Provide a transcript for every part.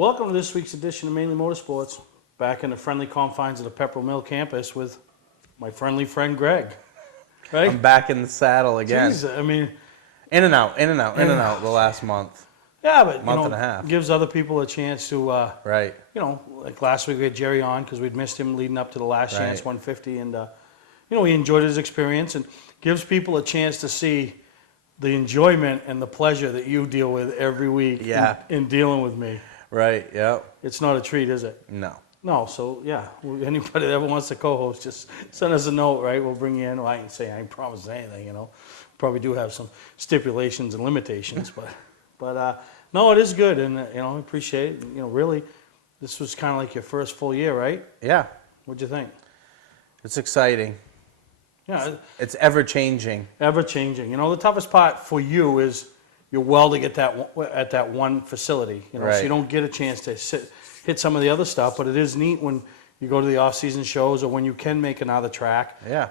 Welcome to this week's edition of Mainely Motorsports. Back in the friendly confines of the Pepperell Mill campus with my friendly friend Greg. Right? I'm back in the saddle again. Jeez, I mean, In and out the last month. yeah, but Month and a half. gives other people a chance to, Right. like last week we had Jerry on because we'd missed him leading up to the Last Chance Right. 150, and he enjoyed his experience and gives people a chance to see the enjoyment and the pleasure that you deal with every week in dealing with me. Right, yep. It's not a treat, is it? No. No, so yeah, anybody that ever wants to co-host, just send us a note, right? We'll bring you in. Well, I ain't promised anything, Probably do have some stipulations and limitations, but no, it is good, and I appreciate it. Really, this was kind of like your first full year, right? Yeah. What'd you think? It's exciting. Yeah, It's ever changing. ever changing. The toughest part for you is you're welding at that one facility. So Right. you don't get a chance to hit some of the other stuff, but it is neat when you go to the off-season shows or when you can make another track. Yeah.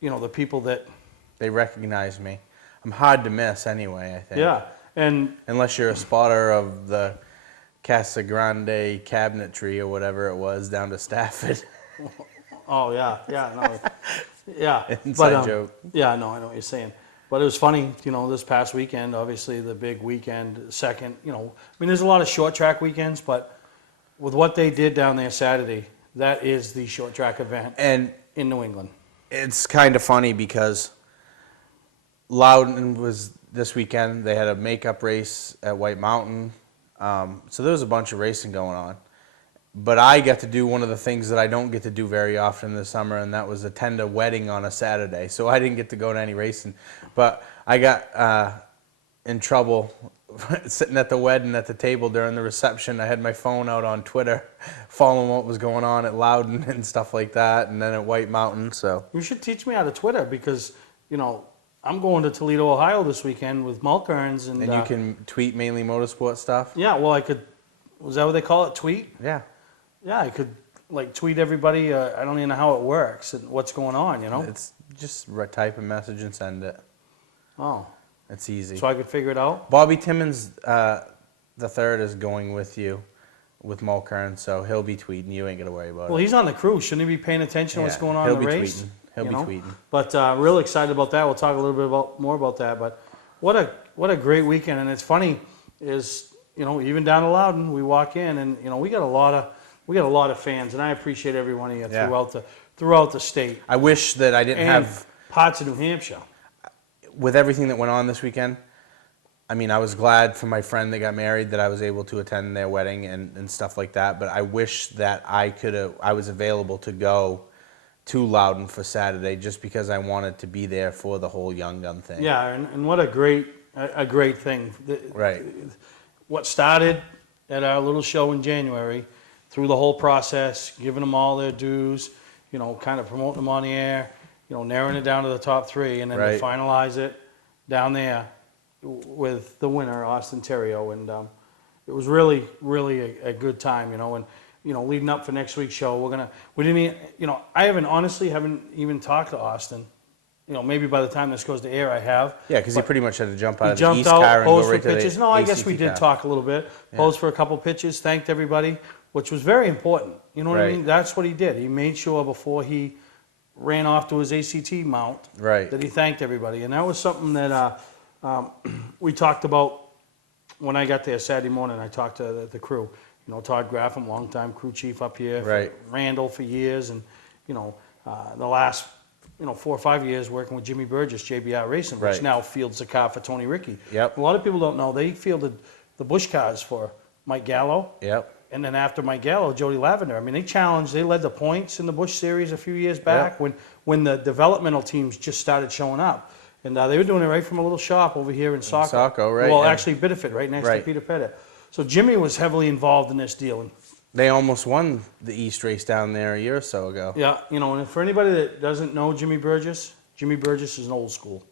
The people that. They recognize me. I'm hard to miss anyway, I think. Yeah, and Unless you're a spotter of the Casa Grande cabinetry or whatever it was down to Stafford. oh yeah, no, yeah. Inside joke. Yeah, no, I know what you're saying. But it was funny, this past weekend, obviously the big weekend, second, there's a lot of short track weekends, but with what they did down there Saturday, that is the short track event And in New England. it's kind of funny because Loudon was this weekend. They had a makeup race at White Mountain. So there was a bunch of racing going on. But I got to do one of the things that I don't get to do very often this summer, and that was attend a wedding on a Saturday. So I didn't get to go to any racing. But I got in trouble sitting at the wedding at the table during the reception. I had my phone out on Twitter following what was going on at Loudon and stuff like that, and then at White Mountain. So You should teach me how to Twitter because, I'm going to Toledo, Ohio this weekend with Mulkerns. And you can tweet Mainly Motorsport stuff? Yeah, well, I could, was that what they call it, tweet? Yeah. Yeah, I could tweet everybody. I don't even know how it works and what's going on. It's just type a message and send it. Oh, It's easy. so I could figure it out. Bobby Timmons the third is going with you with Mulkern, so he'll be tweeting. You ain't gonna worry about Well, it. he's on the crew. Shouldn't he be paying attention to what's going on in the race? He'll be tweeting. But real excited about that. We'll talk a little bit more about that. But what a great weekend. And it's funny is even down to Loudon, we walk in and we got a lot of fans, and I appreciate every one of you throughout the state. I wish that I didn't and have parts of New Hampshire. with everything that went on this weekend. I mean, I was glad for my friend that got married that I was able to attend their wedding and stuff like that. But I wish that I was available to go to Loudon for Saturday just because I wanted to be there for the whole Young Gun thing. Yeah, and what a great thing. Right. What started at our little show in January, through the whole process, giving them all their dues, kind of promoting them on the air, narrowing it down to the top three, and then to Right. finalize it down there with the winner, Austin Terrio. And it was really, really a good time, and leading up for next week's show, I honestly haven't even talked to Austin. Maybe by the time this goes to air, I have. Yeah, because he pretty much had to jump out of the Jumped East out, car and posed go right for to pitches. the No, I guess ACT we did car. talk a little bit. Posed for a couple pitches, thanked everybody, which was very important. You know what I Right. mean? That's what he did. He made sure before he ran off to his ACT mount Right. that he thanked everybody. And that was something that we talked about when I got there Saturday morning. I talked to the crew. Todd Graffam, longtime crew chief up here. Right. Randall for years. And, the last 4 or 5 years working with Jimmy Burgess, JBR Racing, which Right. now fields the car for Tony Rickey. Yep. A lot of people don't know they fielded the Busch cars for Mike Gallo, Yep. and then after Mike Gallo, Jody Lavender. I mean, they led the points in the Busch Series a few years back when the developmental teams just started showing up, and they were doing it right from a little shop over here in Saco. Saco, right, Well, yeah. actually, Biddeford, right next to Right. Peter Pettit. So Jimmy was heavily involved in this deal. They almost won the East race down there a year or so ago. Yeah, and for anybody that doesn't know Jimmy Burgess is an old school.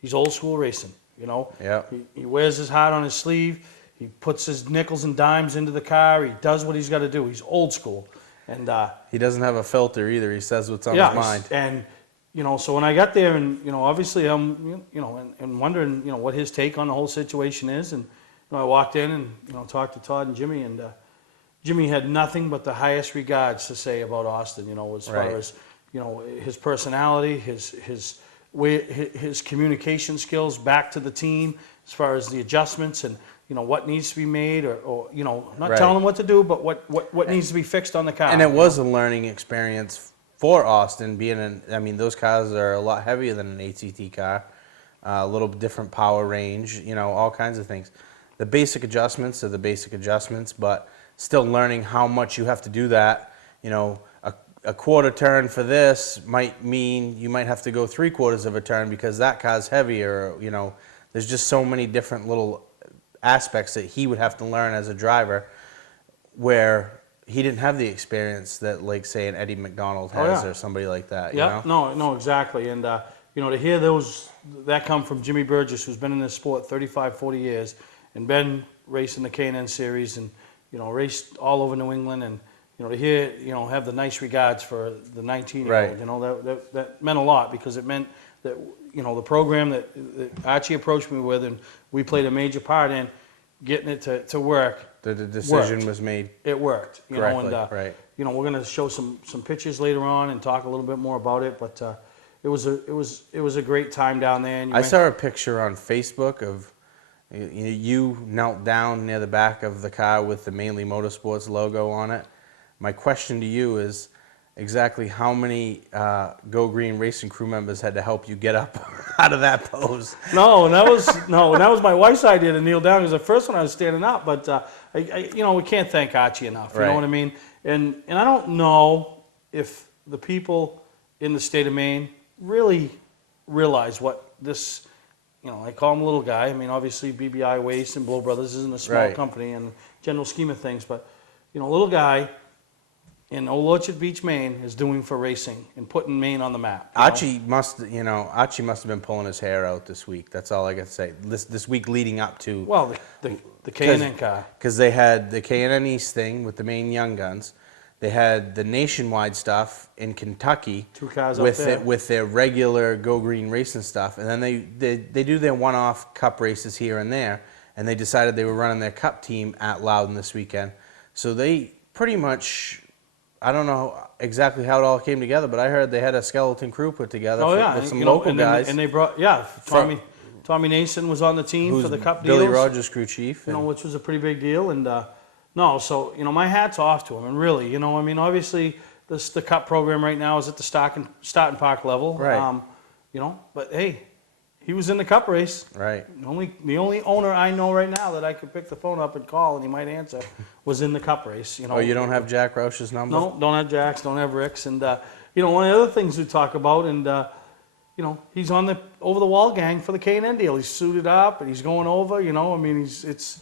He's old school racing, Yeah. He wears his heart on his sleeve. He puts his nickels and dimes into the car. He does what he's got to do. He's old school. And He doesn't have a filter either. He says what's on yeah, his mind. and so when I got there and obviously I'm and wondering what his take on the whole situation is, and I walked in and, talked to Todd and Jimmy, and Jimmy had nothing but the highest regards to say about Austin, as far Right. as, his personality, his communication skills back to the team, as far as the adjustments and, what needs to be made, or not Right. telling them what to do, but what needs to be fixed on the car. And it was a learning experience for Austin, I mean, those cars are a lot heavier than an ATT car, a little different power range, all kinds of things. The basic adjustments are the basic adjustments, but still learning how much you have to do that. A quarter turn for this might mean you might have to go 3/4 of a turn because that car's heavier. There's just so many different little aspects that he would have to learn as a driver, where he didn't have the experience that, like, say, an Eddie McDonald has, yeah. or somebody like that. Yeah, no, exactly. And, to hear that come from Jimmy Burgess, who's been in this sport 35, 40 years, and been racing the K&N series, and, raced all over New England, and, to hear, have the nice regards for the 19-year-old, Right. that meant a lot, because it meant that, the program that Archie approached me with, and we played a major part in getting it to work. The decision worked. was made It worked, correctly, and, right. we're going to show some pictures later on and talk a little bit more about it, but it was a great time down there. And I saw a picture on Facebook of you knelt down near the back of the car with the Mainely Motorsports logo on it. My question to you is exactly how many Go Green Racing crew members had to help you get up out of that pose? No, and that was my wife's idea to kneel down, because the first one I was standing up, but we can't thank Archie enough. You Right. know what I mean? And I don't know if the people in the state of Maine really realize what this. I call him a little guy. I mean, obviously BBI Waste and Blow Brothers isn't a small Right. company in the general scheme of things, but little guy in Old Orchard Beach, Maine, is doing for racing and putting Maine on the map. Archie must have been pulling his hair out this week. That's all I got to say. This week leading up to, Well, the K&N car. because they had the K&N East thing with the Maine Young Guns. They had the nationwide stuff in Kentucky 2 cars with up there. with their regular Go Green Racing stuff, and then they do their one-off cup races here and there, and they decided they were running their cup team at Loudon this weekend. So they pretty much, I don't know exactly how it all came together, but I heard they had a skeleton crew put together Oh yeah, with some and, local and then- guys. and they brought Tommy Nason was on the team who's for the Cup Billy deals, Rogers crew chief. and- which was a pretty big deal. And so my hat's off to him. And really, I mean, obviously the Cup program right now is at the starting park level. Right. But hey, he was in the Cup race. Right. The only owner I know right now that I could pick the phone up and call and he might answer was in the Cup race. Oh, you don't have Jack Roush's number? No, don't have Jack's, don't have Rick's. And, one of the other things we talk about, and, he's on the over-the-wall gang for the K&N deal. He's suited up, and he's going over, I mean, it's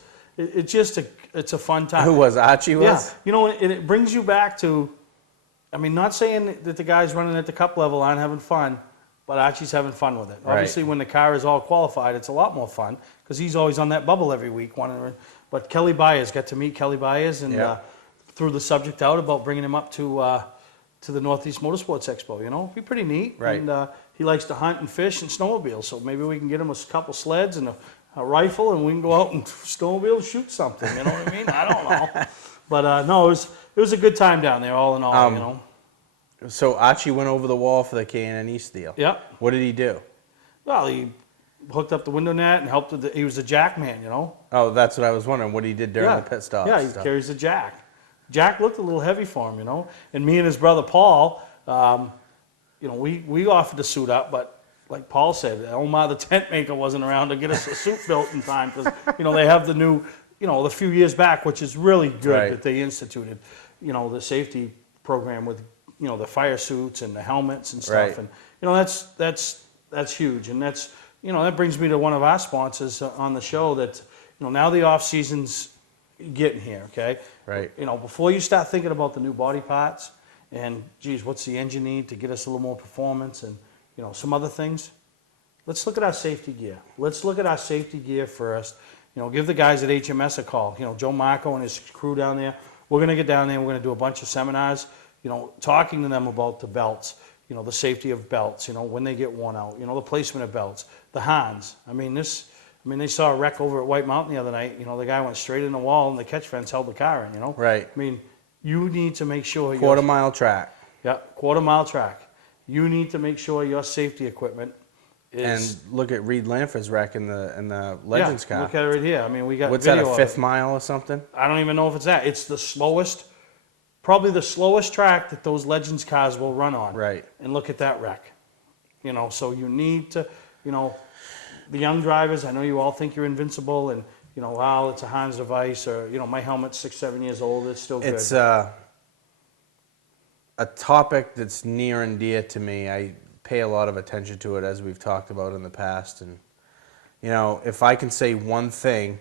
just it's a fun time. Who was Archie? Was? Yeah, and it brings you back to, I mean, not saying that the guys running at the Cup level aren't having fun, but Archie's having fun with it. Right. Obviously, when the car is all qualified, it's a lot more fun, because he's always on that bubble every week. But Kelly Byers, got to meet Kelly Byers, and Yeah. threw the subject out about bringing him up to the Northeast Motorsports Expo. It'd be pretty neat. Right. And he likes to hunt and fish and snowmobile, so maybe we can get him a couple sleds and a rifle, and we can go out and snowmobile and shoot something. You know what I mean? I don't know. But no, it was a good time down there, all in all. So Archie went over the wall for the K&N East deal. Yep. What did he do? Well, he hooked up the window net and helped he was a jack man, Oh, that's what I was wondering. What he did during the pit stop. Yeah, he carries the jack. Jack looked a little heavy for him, And me and his brother Paul, we offered to suit up, but like Paul said, Omar the tent maker wasn't around to get us a suit built in time, because they have the new, the few years back, which is really good Right. that they instituted, the safety program with the fire suits and the helmets and stuff, Right. and that's huge, and that brings me to one of our sponsors on the show that now the off season's getting here, okay? Right. Before you start thinking about the new body parts and, geez, what's the engine need to get us a little more performance and, some other things, let's look at our safety gear. Let's look at our safety gear first. Give the guys at HMS a call. Joe Marco and his crew down there. We're going to get down there and we're going to do a bunch of seminars, talking to them about the belts, the safety of belts, when they get worn out, the placement of belts, the Hans. I mean, I mean, they saw a wreck over at White Mountain the other night. You know, the guy went straight in the wall and the catch fence held the car in, you know? Right. I mean, you need to make sure Quarter-mile track. Yeah, quarter-mile track. You need to make sure your safety equipment is... And look at Reed Lanford's wreck in the Legends car. Look at it right here. I mean, we got What's video that, a of fifth it. mile or something? I don't even know if it's that. It's the slowest, probably the slowest track that those Legends cars will run on. Right. And look at that wreck. You know, so you need to, you know, the young drivers, I know you all think you're invincible and, you know, wow, it's a Hans device or, you know, my helmet's 6, 7 years old, it's still good. It's a topic that's near and dear to me. I pay a lot of attention to it, as we've talked about in the past. And, you know, if I can say one thing,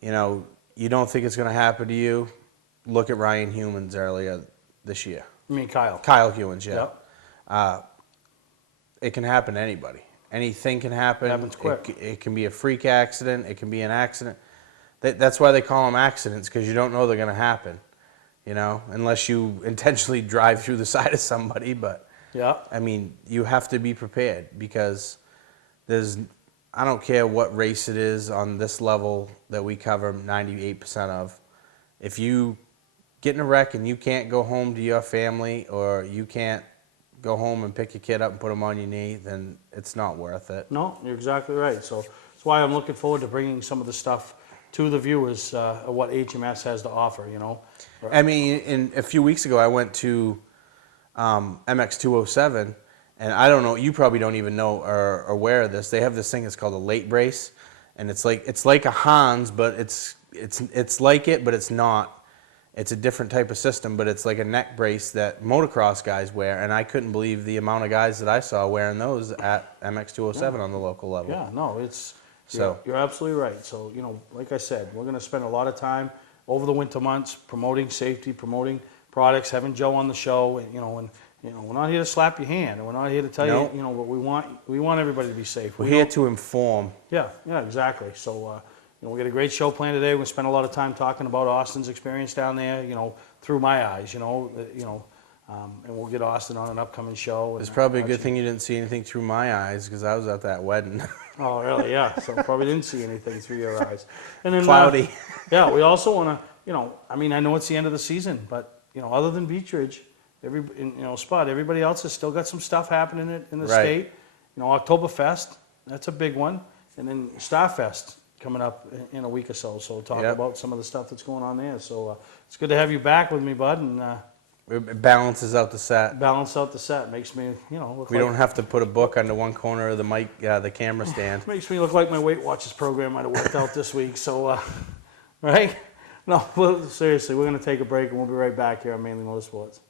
you know, you don't think it's going to happen to you, look at Ryan Humans earlier this year. I mean, Kyle. Kyle Humans, yeah. Yep. It can happen to anybody. Anything can happen. It happens quick. It can be a freak accident. It can be an accident. That's why they call them accidents, because you don't know they're going to happen. You know, unless you intentionally drive through the side of somebody. But, Yeah. I mean, you have to be prepared, because I don't care what race it is on this level that we cover 98% of. If you get in a wreck and you can't go home to your family, or you can't go home and pick your kid up and put him on your knee, then it's not worth it. No, you're exactly right. So that's why I'm looking forward to bringing some of the stuff to the viewers, of what HMS has to offer, you know. I mean, a few weeks ago, I went to MX207, and I don't know, you probably don't even know or are aware of this. They have this thing that's called a late brace, and it's like a Hans, but it's like it, but it's not. It's a different type of system, but it's like a neck brace that motocross guys wear, and I couldn't believe the amount of guys that I saw wearing those at MX207 on the local level. Yeah, no, it's, So- you're absolutely right. So, you know, like I said, we're going to spend a lot of time over the winter months promoting safety, promoting products, having Joe on the show, and, you know, we're not here to slap your hand, and we're not here to tell No. you know, but we want everybody to be safe. We're here to inform. Yeah, exactly. So, you know, we got a great show planned today. We're going to spend a lot of time talking about Austin's experience down there, you know, through my eyes, and we'll get Austin on an upcoming show. It's probably a good thing you didn't see anything through my eyes, because I was at that wedding. Oh, really? Yeah. So probably didn't see anything through your eyes. And then, Cloudy. Yeah, we also want to, you know, I mean, I know it's the end of the season, but, you know, other than Beech Ridge, Spud, everybody else has still got some stuff happening in the Right. state. You know, Oktoberfest, that's a big one. And then Starfest coming up in a week or so. So talk Yep. about some of the stuff that's going on there. So it's good to have you back with me, bud, and It balances out the set. balance out the set. Makes me, you know, look We like, don't have to put a book under one corner of the mic, the camera stand. makes me look like my Weight Watchers program might have worked out this week. So, right? No, well, seriously, we're going to take a break and we'll be right back here on Mainly Motorsports.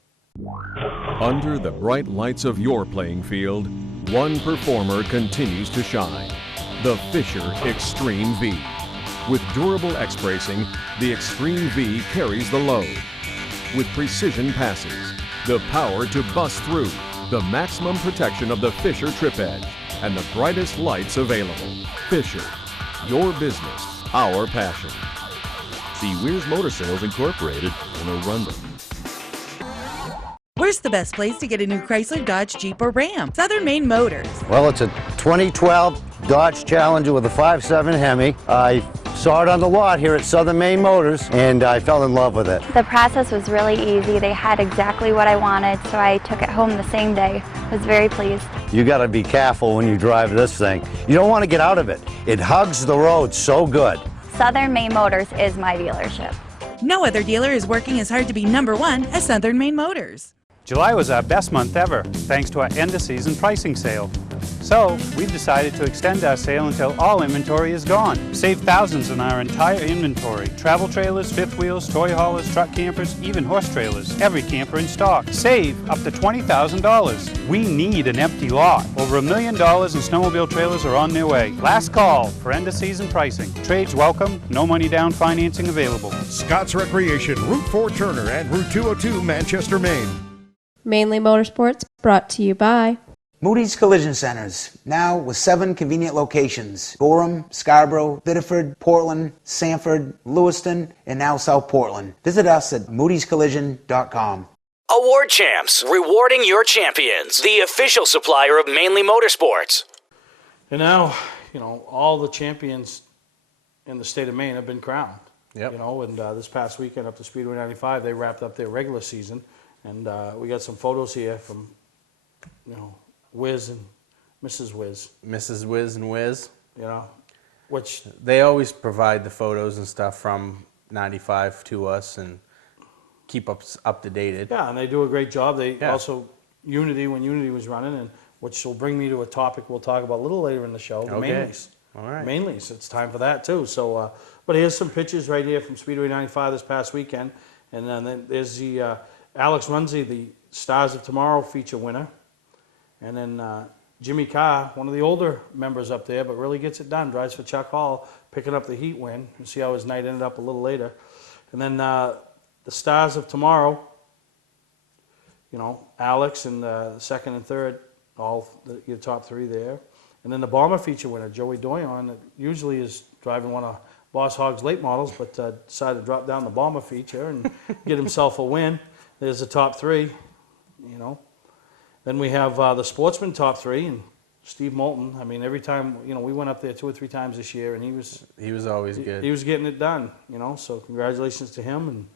Under the bright lights of your playing field, one performer continues to shine. The Fisher Extreme V. With durable X-bracing, the Extreme V carries the load. With precision passes, the power to bust through, the maximum protection of the Fisher Trip Edge, and the brightest lights available. Fisher, your business, our passion. See Weir's Motor Sales Incorporated in Arundel. Where's the best place to get a new Chrysler, Dodge, Jeep, or Ram? Southern Maine Motors. Well, it's a 2012 Dodge Challenger with a 5.7 Hemi. I saw it on the lot here at Southern Maine Motors, and I fell in love with it. The process was really easy. They had exactly what I wanted, so I took it home the same day. I was very pleased. You got to be careful when you drive this thing. You don't want to get out of it. It hugs the road so good. Southern Maine Motors is my dealership. No other dealer is working as hard to be #1 as Southern Maine Motors. July was our best month ever, thanks to our end-of-season pricing sale. So, we've decided to extend our sale until all inventory is gone. Save thousands on our entire inventory. Travel trailers, fifth wheels, toy haulers, truck campers, even horse trailers. Every camper in stock. Save up to $20,000. We need an empty lot. Over $1 million in snowmobile trailers are on their way. Last call for end-of-season pricing. Trades welcome, no money down financing available. Scott's Recreation, Route 4 Turner and Route 202 Manchester, Maine. Mainly Motorsports, brought to you by Moody's Collision Centers, now with 7 convenient locations. Gorham, Scarborough, Biddeford, Portland, Sanford, Lewiston, and now South Portland. Visit us at moodyscollision.com. Award Champs, rewarding your champions. The official supplier of Mainly Motorsports. And now, all the champions in the state of Maine have been crowned. Yep. And this past weekend up to Speedway 95, they wrapped up their regular season, and we got some photos here from, Wiz and Mrs. Wiz. Mrs. Wiz and Wiz. Which they always provide the photos and stuff from 95 to us and keep us up to date. Yeah, and they do a great job. They also, Unity, when Unity was running, and which will bring me to a topic we'll talk about a little later in the show, the Mainleys. All right. Mainleys, it's time for that too. So, but here's some pictures right here from Speedway 95 this past weekend. And then there's the Alex Runze, the Stars of Tomorrow feature winner. And then Jimmy Carr, one of the older members up there, but really gets it done. Drives for Chuck Hall, picking up the heat win. You see how his night ended up a little later. And then the Stars of Tomorrow, Alex and the second and third, all your top three there. And then the Bomber feature winner, Joey Doyon, that usually is driving one of Boss Hogg's late models, but decided to drop down the Bomber feature and get himself a win. There's the top three, Then we have the Sportsman top three, and Steve Moulton. I mean, every time, we went up there 2 or 3 times this year, and he was always good. He was getting it done, so congratulations to him. And,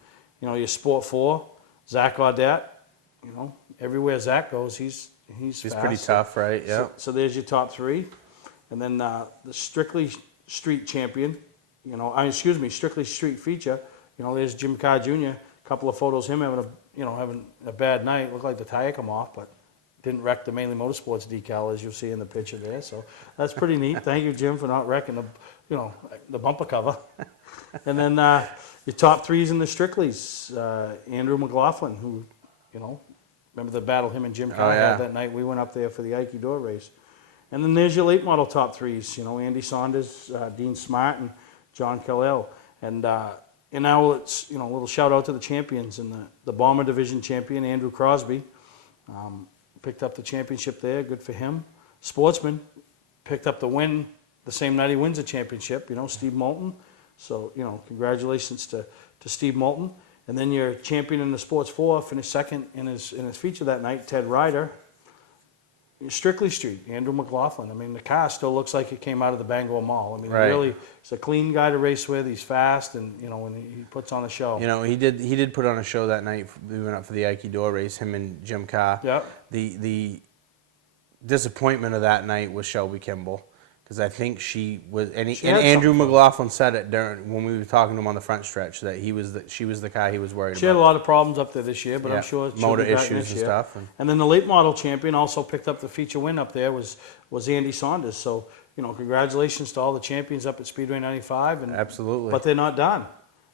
your Sport 4, Zach Audette, everywhere Zach goes, he's fast. Pretty tough, right? Yeah. So there's your top three. And then the Strictly Street champion, Strictly Street feature, there's Jim Carr Jr., a couple of photos, him having a bad night, looked like the tire come off, but didn't wreck the Mainly Motorsports decal, as you'll see in the picture there. So that's pretty neat. Thank you, Jim, for not wrecking the bumper cover. And then your top threes in the Strictlys, Andrew McLaughlin, who, remember the battle him and Jim Carr had that night. We went up there for the Ike Door race. And then there's your late model top threes, Andy Saunders, Dean Smart, and John Callell. And now it's, a little shout out to the champions. And the Bomber Division champion, Andrew Crosby, picked up the championship there. Good for him. Sportsman picked up the win the same night he wins the championship, Steve Moulton. So, congratulations to Steve Moulton. And then your champion in the Sports 4 finished second in his feature that night, Ted Ryder. Strictly Street, Andrew McLaughlin. I mean, the car still looks like it came out of the Bangor Mall. I mean, really, he's a clean guy to race with. He's fast, and when he puts on a show. He did put on a show that night. We went up for the Ike Door race, him and Jim Carr. Yeah. The disappointment of that night was Shelby Kimball, because I think she was, and Andrew McLaughlin said it when we were talking to him on the front stretch, that she was the car he was worried about. She had a lot of problems up there this year, but I'm sure she'll motor be back issues this and year. stuff. And then the late model champion also picked up the feature win up there was Andy Saunders. So congratulations to all the champions up at Speedway 95. And absolutely. But they're not done.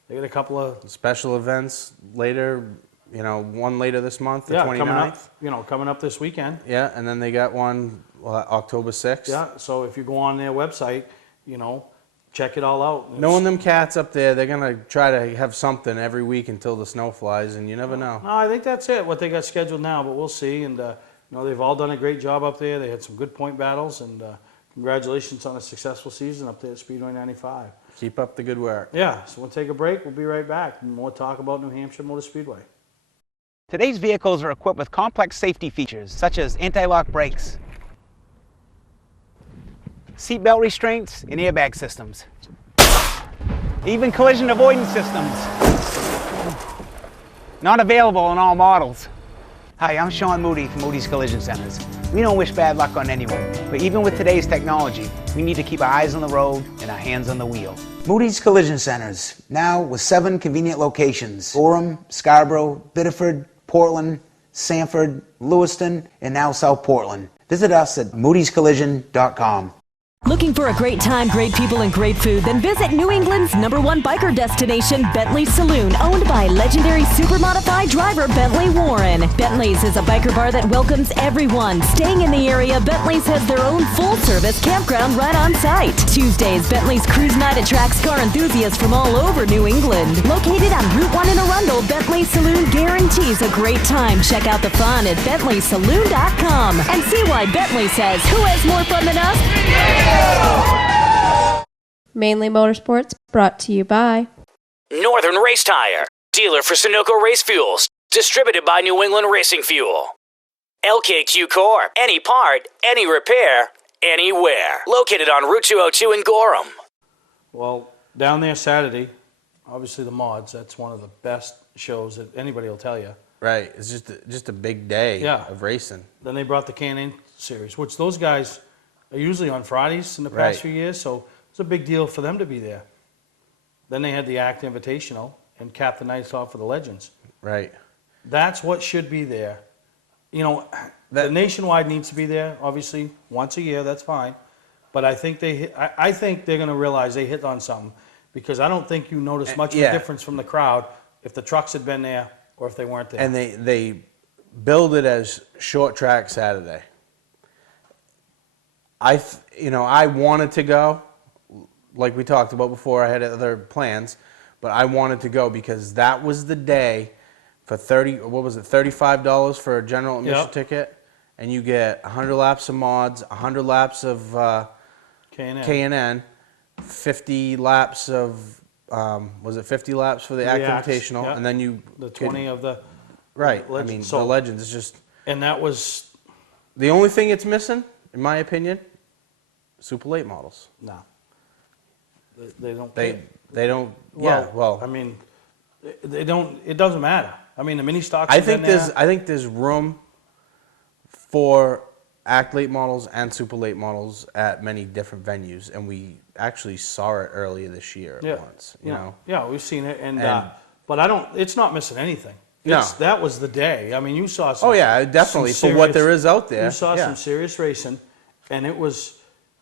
They got a couple of special events later. One later this month, the 29th. Coming up this weekend. Yeah, and then they got one October 6th. Yeah, so if you go on their website, check it all out. Knowing them cats up there, they're going to try to have something every week until the snow flies, and you never know. No, I think that's it, what they got scheduled now, but we'll see. And, they've all done a great job up there. They had some good point battles, and congratulations on a successful season up there at Speedway 95. Keep up the good work. Yeah, so we'll take a break. We'll be right back. More talk about New Hampshire Motor Speedway. Today's vehicles are equipped with complex safety features such as anti-lock brakes, seatbelt restraints, and airbag systems. Even collision avoidance systems. Not available in all models. Hi, I'm Sean Moody from Moody's Collision Centers. We don't wish bad luck on anyone, but even with today's technology, we need to keep our eyes on the road and our hands on the wheel. Moody's Collision Centers, now with 7 convenient locations: Gorham, Scarborough, Biddeford, Portland, Sanford, Lewiston, and now South Portland. Visit us at moodyscollision.com. Looking for a great time, great people, and great food? Then visit New England's #1 biker destination, Bentley's Saloon, owned by legendary super-modified driver Bentley Warren. Bentley's is a biker bar that welcomes everyone. Staying in the area, Bentley's has their own full-service campground right on site. Tuesdays, Bentley's Cruise Night attracts car enthusiasts from all over New England. Located on Route 1 in Arundel, Bentley's Saloon guarantees a great time. Check out the fun at BentleySaloon.com and see why Bentley says, who has more fun than us? Mainly Motorsports, brought to you by Northern Race Tire, dealer for Sunoco Race Fuels, distributed by New England Racing Fuel. LKQ Core, any part, any repair, anywhere. Located on Route 202 in Gorham. Well, down there Saturday, obviously the mods, that's one of the best shows that anybody will tell you. Right. It's just a big day of racing. Then they brought the Can-In series, which those guys are usually on Fridays in the past few years, so it's a big deal for them to be there. Then they had the ACT Invitational and capped the nights off for the Legends. Right. That's what should be there. You know, the nationwide needs to be there, obviously, once a year, that's fine. But I think I think they're going to realize they hit on something, because I don't think you notice much of a difference from the crowd if the trucks had been there or if they weren't there. And they billed it as short track Saturday. I wanted to go, like we talked about before. I had other plans, but I wanted to go because that was the day for $35 for a general admission ticket, and you get 100 laps of mods, 100 laps of K&N, 50 laps of 50 laps for the ACT Invitational, and then the 20 of the I mean, the Legends is just. And that was the only thing it's missing, in my opinion. Super late models. No. They don't. They don't. I mean, they don't. It doesn't matter. I mean, the mini stocks. I think there's room for ACT late models and super late models at many different venues, and we actually saw it earlier this year once. You know. Yeah, we've seen it, and but I don't. It's not missing anything. No. That was the day. I mean, you saw some. Oh yeah, definitely for what there is out there. You saw some serious racing, and it was.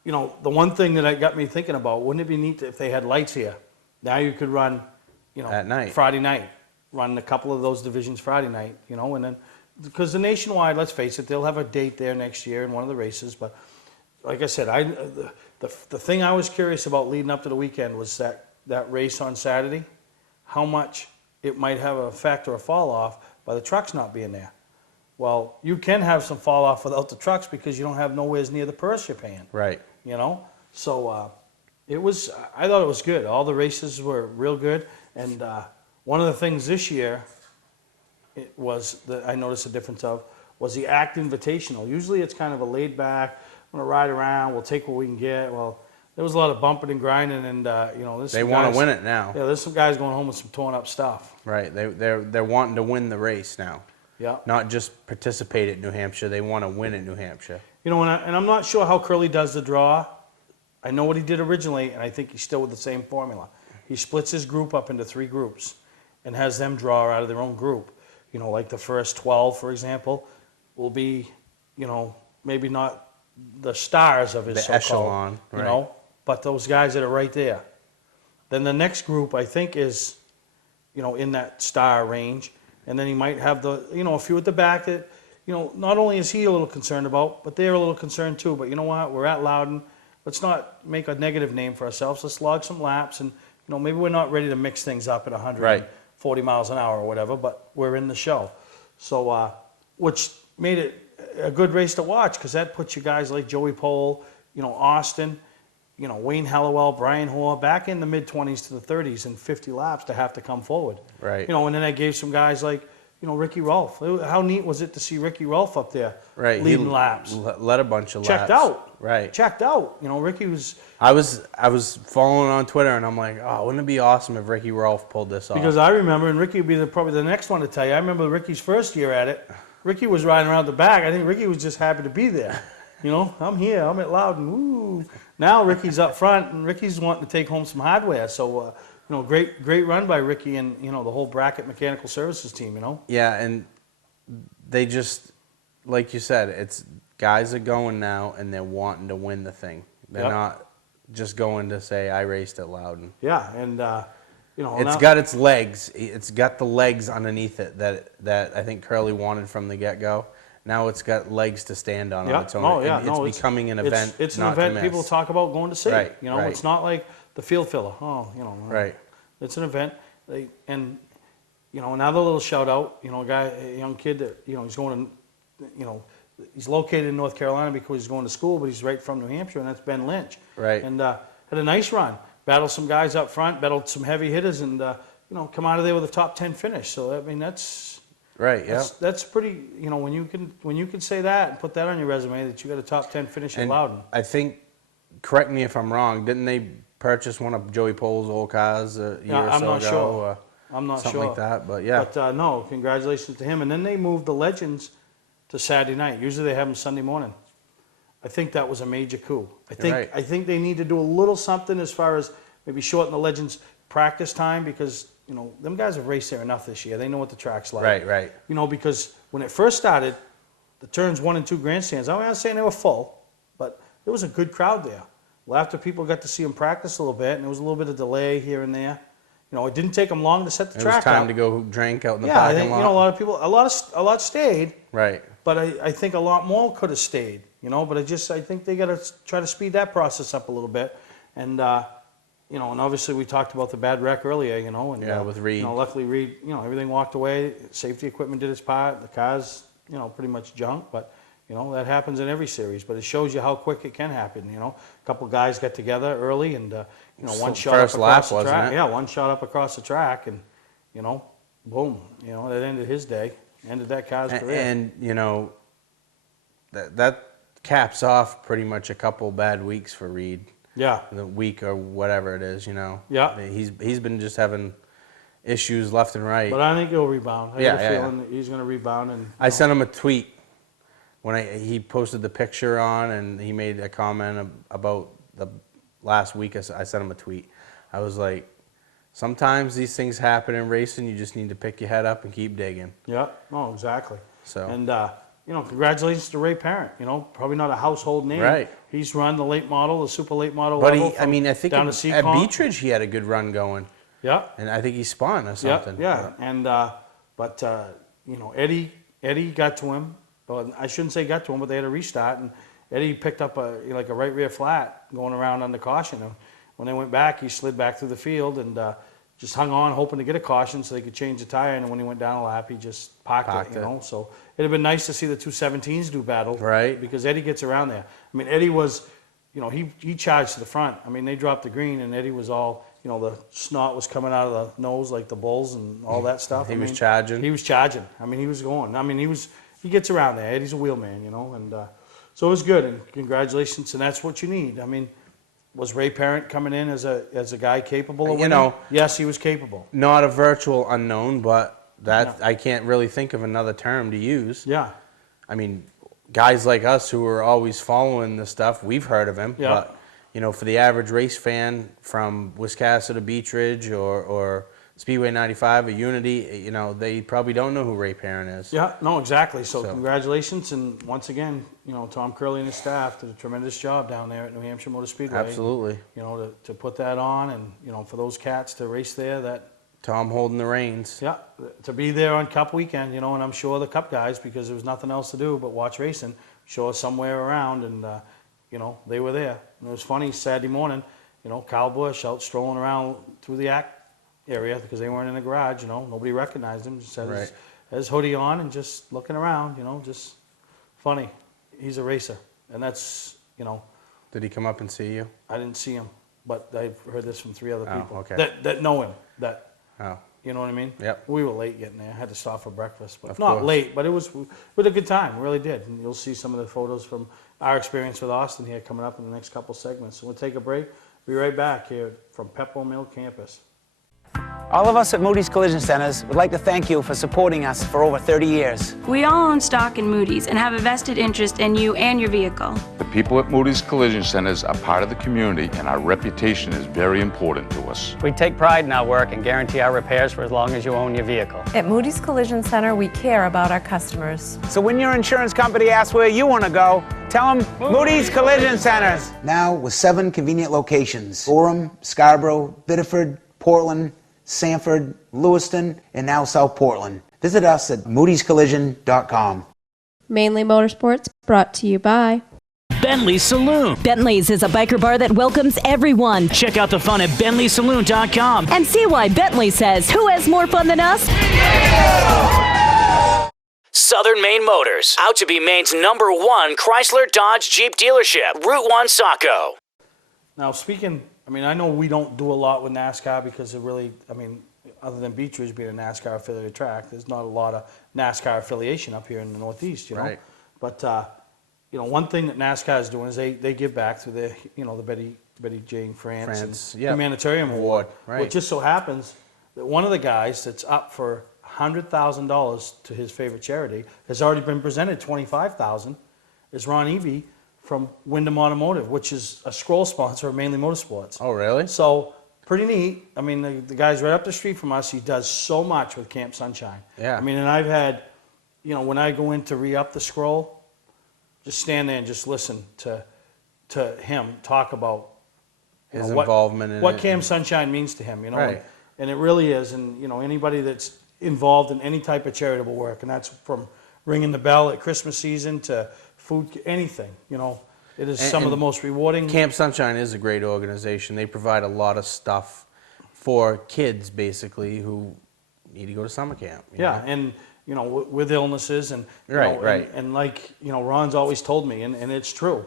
You know, the one thing that got me thinking about, wouldn't it be neat if they had lights here? Now you could run, at night, Friday night, run a couple of those divisions Friday night, and then, because the nationwide, let's face it, they'll have a date there next year in one of the races. But like I said, the thing I was curious about leading up to the weekend was that race on Saturday, how much it might have an effect or a fall off by the trucks not being there. Well, you can have some fall off without the trucks because you don't have nowhere near the purse you're paying. Right. So I thought it was good. All the races were real good. And one of the things this year that I noticed a difference of was the ACT Invitational. Usually it's kind of a laid back, I'm going to ride around, we'll take what we can get. Well, there was a lot of bumping and grinding, and they want to win it now. Yeah, there's some guys going home with some torn up stuff. Right. They're wanting to win the race now. Yeah. Not just participate at New Hampshire. They want to win at New Hampshire. And I'm not sure how Curly does the draw. I know what he did originally, and I think he's still with the same formula. He splits his group up into 3 groups and has them draw out of their own group. Like the first 12, for example, will be, maybe not the stars of his the echelon, right. But those guys that are right there. Then the next group, I think, is, in that star range. And then he might have a few at the back that, not only is he a little concerned about, but they're a little concerned too. But you know what? We're at Loudon. Let's not make a negative name for ourselves. Let's log some laps. And, maybe we're not ready to mix things up at 140 miles an hour or whatever, but we're in the show. So, which made it a good race to watch, because that puts you guys like Joey Pole, Austin, Wayne Hallowell, Brian Hoare back in the mid-20s to the 30s in 50 laps to have to come forward. Right. And then I gave some guys like, Ricky Rolfe. How neat was it to see Ricky Rolfe up there leading laps? Led a bunch of Checked laps. out. Right. Checked out. Ricky was... I was following on Twitter, and I'm like, oh, wouldn't it be awesome if Ricky Rolfe pulled this off? Because I remember, and Ricky would be probably the next one to tell you, I remember Ricky's first year at it. Ricky was riding around the back. I think Ricky was just happy to be there. I'm here. I'm at Loudon. Woo. Now Ricky's up front, and Ricky's wanting to take home some hardware. So, great run by Ricky and, the whole Bracket Mechanical Services team, Yeah, and they just, like you said, it's guys are going now, and they're wanting to win the thing. They're not just going to say, I raced at Loudon. Yeah, and, it's got its legs. It's got the legs underneath it that I think Curly wanted from the get-go. Now it's got legs to stand on its own. Oh, yeah. It's becoming an event. It's an event people talk about going to see. Right, It's not like the field filler. Right. It's an event. Another little shout out, a young kid that, he's going to, he's located in North Carolina because he's going to school, but he's right from New Hampshire, and that's Ben Lynch. Right. And had a nice run. Battled some guys up front, battled some heavy hitters, and, come out of there with a top 10 finish. So, I mean, that's... Right. Yeah. That's pretty. You know, when you can say that and put that on your resume that you got a top 10 finish at And Loudon. I think, correct me if I'm wrong, didn't they purchase one of Joey Pole's old cars a year or I'm so not ago? sure. I'm not something sure. like that, but yeah. But no, congratulations to him. And then they moved the Legends to Saturday night. Usually they have them Sunday morning. I think that was a major coup. I think they need to do a little something as far as maybe shorten the Legends practice time, because you know them guys have raced there enough this year. They know what the track's like. Right. You know, because when it first started, the turns 1 and 2 grandstands, I'm not saying they were full, but there was a good crowd there. Well, after people got to see them practice a little bit, and there was a little bit of delay here and there. You know, it didn't take them long to set the track up. It was time to go drink out in the I parking think, lot. you know, a lot of people, a lot stayed. Right. But I think a lot more could have stayed, you know. But I think they got to try to speed that process up a little bit. And, you know, and obviously we talked about the bad wreck earlier, you know. And, with Reed. You know, luckily Reed, you know, everything walked away. Safety equipment did its part. The car's, you know, pretty much junk. But, you know, that happens in every series. But it shows you how quick it can happen, you know. A couple guys got together early and, you know, one shot up across the track. Yeah, one shot up across the track and, you know, boom. You know, that ended his day. Ended that car's career. And you know, that caps off pretty much a couple bad weeks for Reed. Yeah. The week or whatever it is, you know. Yeah. He's been just having issues left and right. But I think he'll rebound. I got a feeling that he's going to rebound. And I sent him a tweet when he posted the picture on, and he made a comment about the last week. I sent him a tweet. I was like, sometimes these things happen in racing. You just need to pick your head up and keep digging. Yeah, no, exactly. So, and you know, congratulations to Ray Parent. You know, probably not a household name. Right. He's run the late model, the super late model. But level I mean, I think down at to Beechridge he had a good run going. Yeah. And I think he spun or something. Yeah. And but you know, Eddie got to him. Well, I shouldn't say got to him, but they had a restart, and Eddie picked up a right rear flat going around under caution. And when they went back, he slid back through the field and just hung on, hoping to get a caution so they could change the tire. And when he went down a lap, he just parked it. You know, so it'd have been nice to see the 217s do battle, right? Because Eddie gets around there. I mean, Eddie was, you know, he charged to the front. I mean, they dropped the green, and Eddie was all, you know, the snot was coming out of the nose like the bulls and all that stuff. He was charging. He was charging. I mean, he was going. I mean, he gets around there. Eddie's a wheelman, you know, and so it was good. And congratulations, and that's what you need. I mean, was Ray Parent coming in as a guy capable of winning? You know, yes, he was capable. Not a virtual unknown, but I can't really think of another term to use. Yeah. I mean, guys like us who are always following this stuff, we've heard of him. Yeah. But, you know, for the average race fan from Wiscasset to Beechridge or Speedway 95 or Unity, you know, they probably don't know who Ray Parent is. Yeah, no, exactly. So congratulations, and once again, you know, Tom Curley and his staff did a tremendous job down there at New Hampshire Motor Speedway. Absolutely. You know, to put that on, and you know, for those cats to race there, that Tom holding the reins. Yeah, to be there on Cup weekend, you know, and I'm sure the Cup guys, because there was nothing else to do but watch racing, show us somewhere around, and you know, they were there. And it was funny, Saturday morning, you know, Kyle Busch out strolling around through the area because they weren't in the garage, you know, nobody recognized him, just had his hoodie on and just looking around, you know, just funny. He's a racer, and that's, you know. Did he come up and see you? I didn't see him, but I've heard this from 3 other people okay. that know him, Oh. You know what I mean? Yep. We were late getting there. I had to stop for breakfast, but Of not course. late. But we had a good time. We really did. And you'll see some of the photos from our experience with Austin here coming up in the next couple segments. So we'll take a break. Be right back here from Pepperell Mill Campus. All of us at Moody's Collision Centers would like to thank you for supporting us for over 30 years. We all own stock in Moody's and have a vested interest in you and your vehicle. The people at Moody's Collision Centers are part of the community, and our reputation is very important to us. We take pride in our work and guarantee our repairs for as long as you own your vehicle. At Moody's Collision Center, we care about our customers. So when your insurance company asks where you want to go, tell them Moody's Collision Centers. Now with 7 convenient locations: Gorham, Scarborough, Biddeford, Portland, Sanford, Lewiston, and now South Portland. Visit us at moodyscollision.com. Mainly Motorsports, brought to you by Bentley Saloon. Bentley's is a biker bar that welcomes everyone. Check out the fun at BentleySaloon.com. And see why Bentley says, who has more fun than us? Southern Maine Motors, out to be Maine's #1 Chrysler Dodge Jeep dealership. Route 1 Saco. Now, speaking, I mean, I know we don't do a lot with NASCAR because it really, I mean, other than Beechridge being a NASCAR affiliated track, there's not a lot of NASCAR affiliation up here in the Northeast, you know. Right. But one thing that NASCAR is doing is they give back through the the Betty Jane France yep. Humanitarian Award. Right. Which just so happens that one of the guys that's up for $100,000 to his favorite charity has already been presented $25,000 is Ron Evie from Wyndham Automotive, which is a scroll sponsor of Mainly Motorsports. Oh, really? So pretty neat. I mean, the guy's right up the street from us. He does so much with Camp Sunshine. Yeah. I mean, and I've had, when I go in to re-up the scroll, just stand there and just listen to him talk about his involvement in what it. Camp Sunshine means to him, Right. and it really is. And anybody that's involved in any type of charitable work, and that's from ringing the bell at Christmas season to food, anything. It is some of the most rewarding. Camp Sunshine is a great organization. They provide a lot of stuff for kids, basically, who need to go to summer camp. you know? And with illnesses and Right. and like Ron's always told me, and it's true.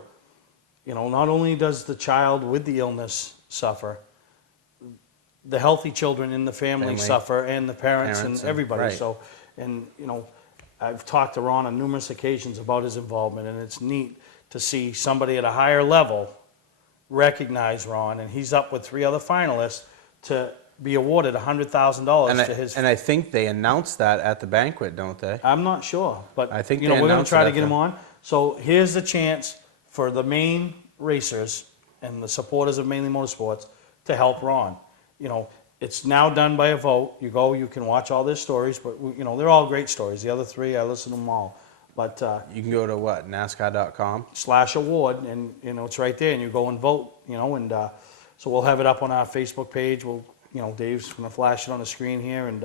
Not only does the child with the illness suffer, the healthy children in the family suffer, and the parents and everybody. right. So, and I've talked to Ron on numerous occasions about his involvement, and it's neat to see somebody at a higher level recognize Ron, and he's up with 3 other finalists to be awarded $100,000 to his. And I think they announced that at the banquet, don't they? I'm not sure, but I think we're going to announced try it to at get the- him on. So here's the chance for the main racers and the supporters of Mainly Motorsports to help Ron. It's now done by a vote. You go, you can watch all their stories, but they're all great stories. The other 3, I listen to them all. But You can go to what, NASCAR.com? /award, and it's right there, and you go and vote. And so we'll have it up on our Facebook page. We'll, Dave's going to flash it on the screen here, and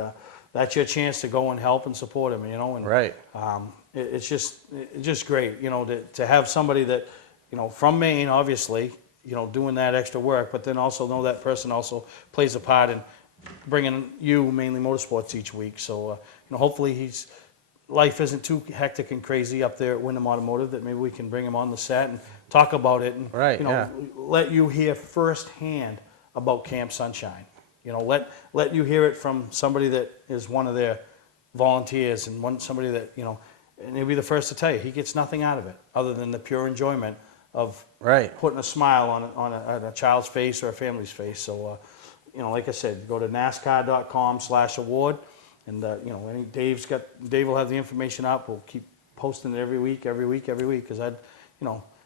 that's your chance to go and help and support him. And Right. It's just great, to have somebody that, from Maine, obviously, doing that extra work, but then also know that person also plays a part in bringing you Mainly Motorsports each week. So, hopefully life isn't too hectic and crazy up there at Wyndham Automotive, that maybe we can bring him on the set and talk about it and, Right, yeah. let you hear firsthand about Camp Sunshine. Let you hear it from somebody that is one of their volunteers and somebody that, and he'll be the first to tell you, he gets nothing out of it other than the pure enjoyment of Right. putting a smile on a child's face or a family's face. So, like I said, go to NASCAR.com/award, and Dave will have the information up. We'll keep posting it every week, because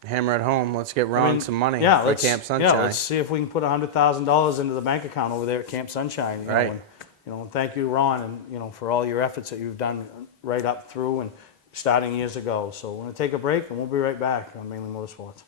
Hammer at home. Let's get Ron some money for let's, Camp Sunshine. let's see if we can put $100,000 into the bank account over there at Camp Sunshine. Right. And thank you, Ron, and for all your efforts that you've done right up through and starting years ago. So we're going to take a break, and we'll be right back on Mainly Motorsports.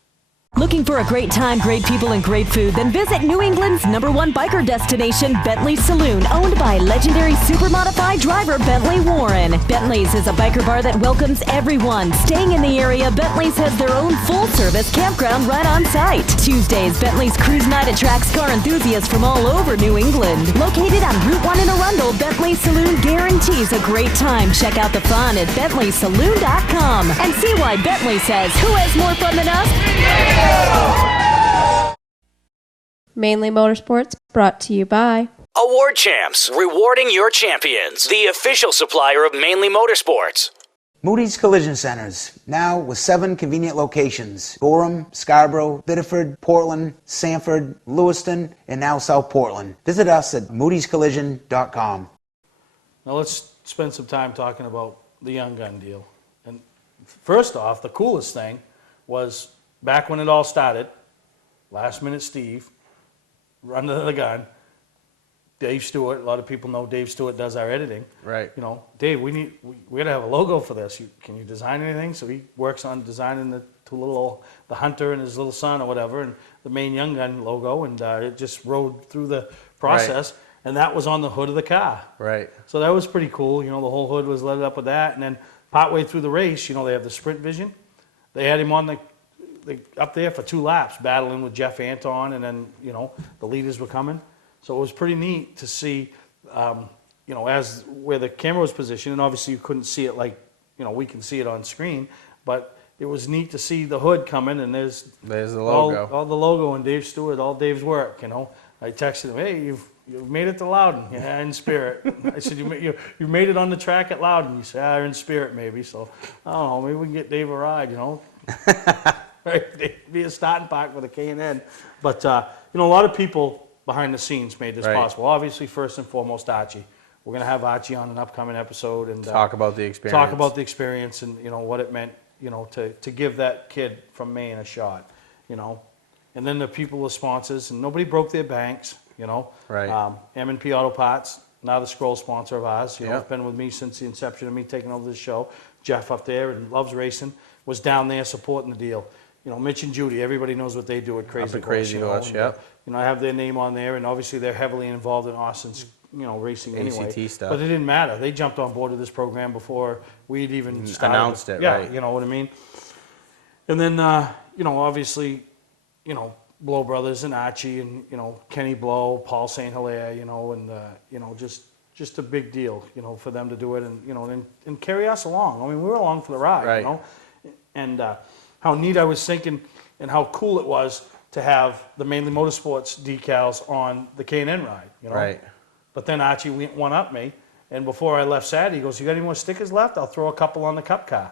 Looking for a great time, great people, and great food? Then visit New England's #1 biker destination, Bentley Saloon, owned by legendary super-modified driver Bentley Warren. Bentley's is a biker bar that welcomes everyone. Staying in the area, Bentley's has their own full-service campground right on site. Tuesdays, Bentley's Cruise Night attracts car enthusiasts from all over New England. Located on Route 1 in Arundel, Bentley Saloon guarantees a great time. Check out the fun at BentleySaloon.com and see why Bentley says, who has more fun than us? Mainly Motorsports, brought to you by Award Champs, rewarding your champions. The official supplier of Mainly Motorsports. Moody's Collision Centers, now with 7 convenient locations: Gorham, Scarborough, Biddeford, Portland, Sanford, Lewiston, and now South Portland. Visit us at moodyscollision.com. Now let's spend some time talking about the Young Gun deal. And first off, the coolest thing was back when it all started, last minute Steve, under the gun, Dave Stewart. A lot of people know Dave Stewart does our editing. Right. Dave, we got to have a logo for this. Can you design anything? So he works on designing the the hunter and his little son or whatever, and the main Young Gun logo, and it just rode through the process. Right. And that was on the hood of the car. Right. So that was pretty cool. The whole hood was lit up with that. And then partway through the race, they have the sprint vision. They had him on up there for 2 laps, battling with Jeff Anton, and then, the leaders were coming. So it was pretty neat to see, as where the camera was positioned, and obviously you couldn't see it like, we can see it on screen, but it was neat to see the hood coming, and there's the logo. All the logo and Dave Stewart, all Dave's work, I texted him, hey, You made it to Loudon, yeah, in spirit. I said, you made it on the track at Loudon. You said, in spirit maybe. So, I don't know, maybe we can get Dave a ride, you know. Right, be a starting park with a K&N. But, you know, a lot of people behind the scenes made this possible. Obviously, first and foremost, Archie. We're going to have Archie on an upcoming episode. And talk about the experience. Talk about the experience and, you know, what it meant, you know, to give that kid from Maine a shot, you know. And then the people, the sponsors, and nobody broke their banks, you know. Right. M&P Auto Parts, now the Scroll sponsor of ours, you know, it's been with me since the inception of me taking over this show. Jeff up there and loves racing, was down there supporting the deal. You know, Mitch and Judy, everybody knows what they do at Crazy Horse. Crazy Horse, you know, I have their name on there, and obviously they're heavily involved in Austin's, you know, racing anyway. ACT stuff. But it didn't matter. They jumped on board with this program before we'd even started. Announced it, yeah, right. you know what I mean? And then, you know, obviously, you know, Blow Brothers and Archie and, you know, Kenny Blow, Paul St. Hilaire, you know, and, you know, just a big deal, you know, for them to do it and, you know, and carry us along. I mean, we were along for the ride, you know? And how neat I was thinking and how cool it was to have the Mainly Motorsports decals on the K&N ride, you know? Right. But then Archie went one up me, and before I left Saturday, he goes, "You got any more stickers left? I'll throw a couple on the Cup car."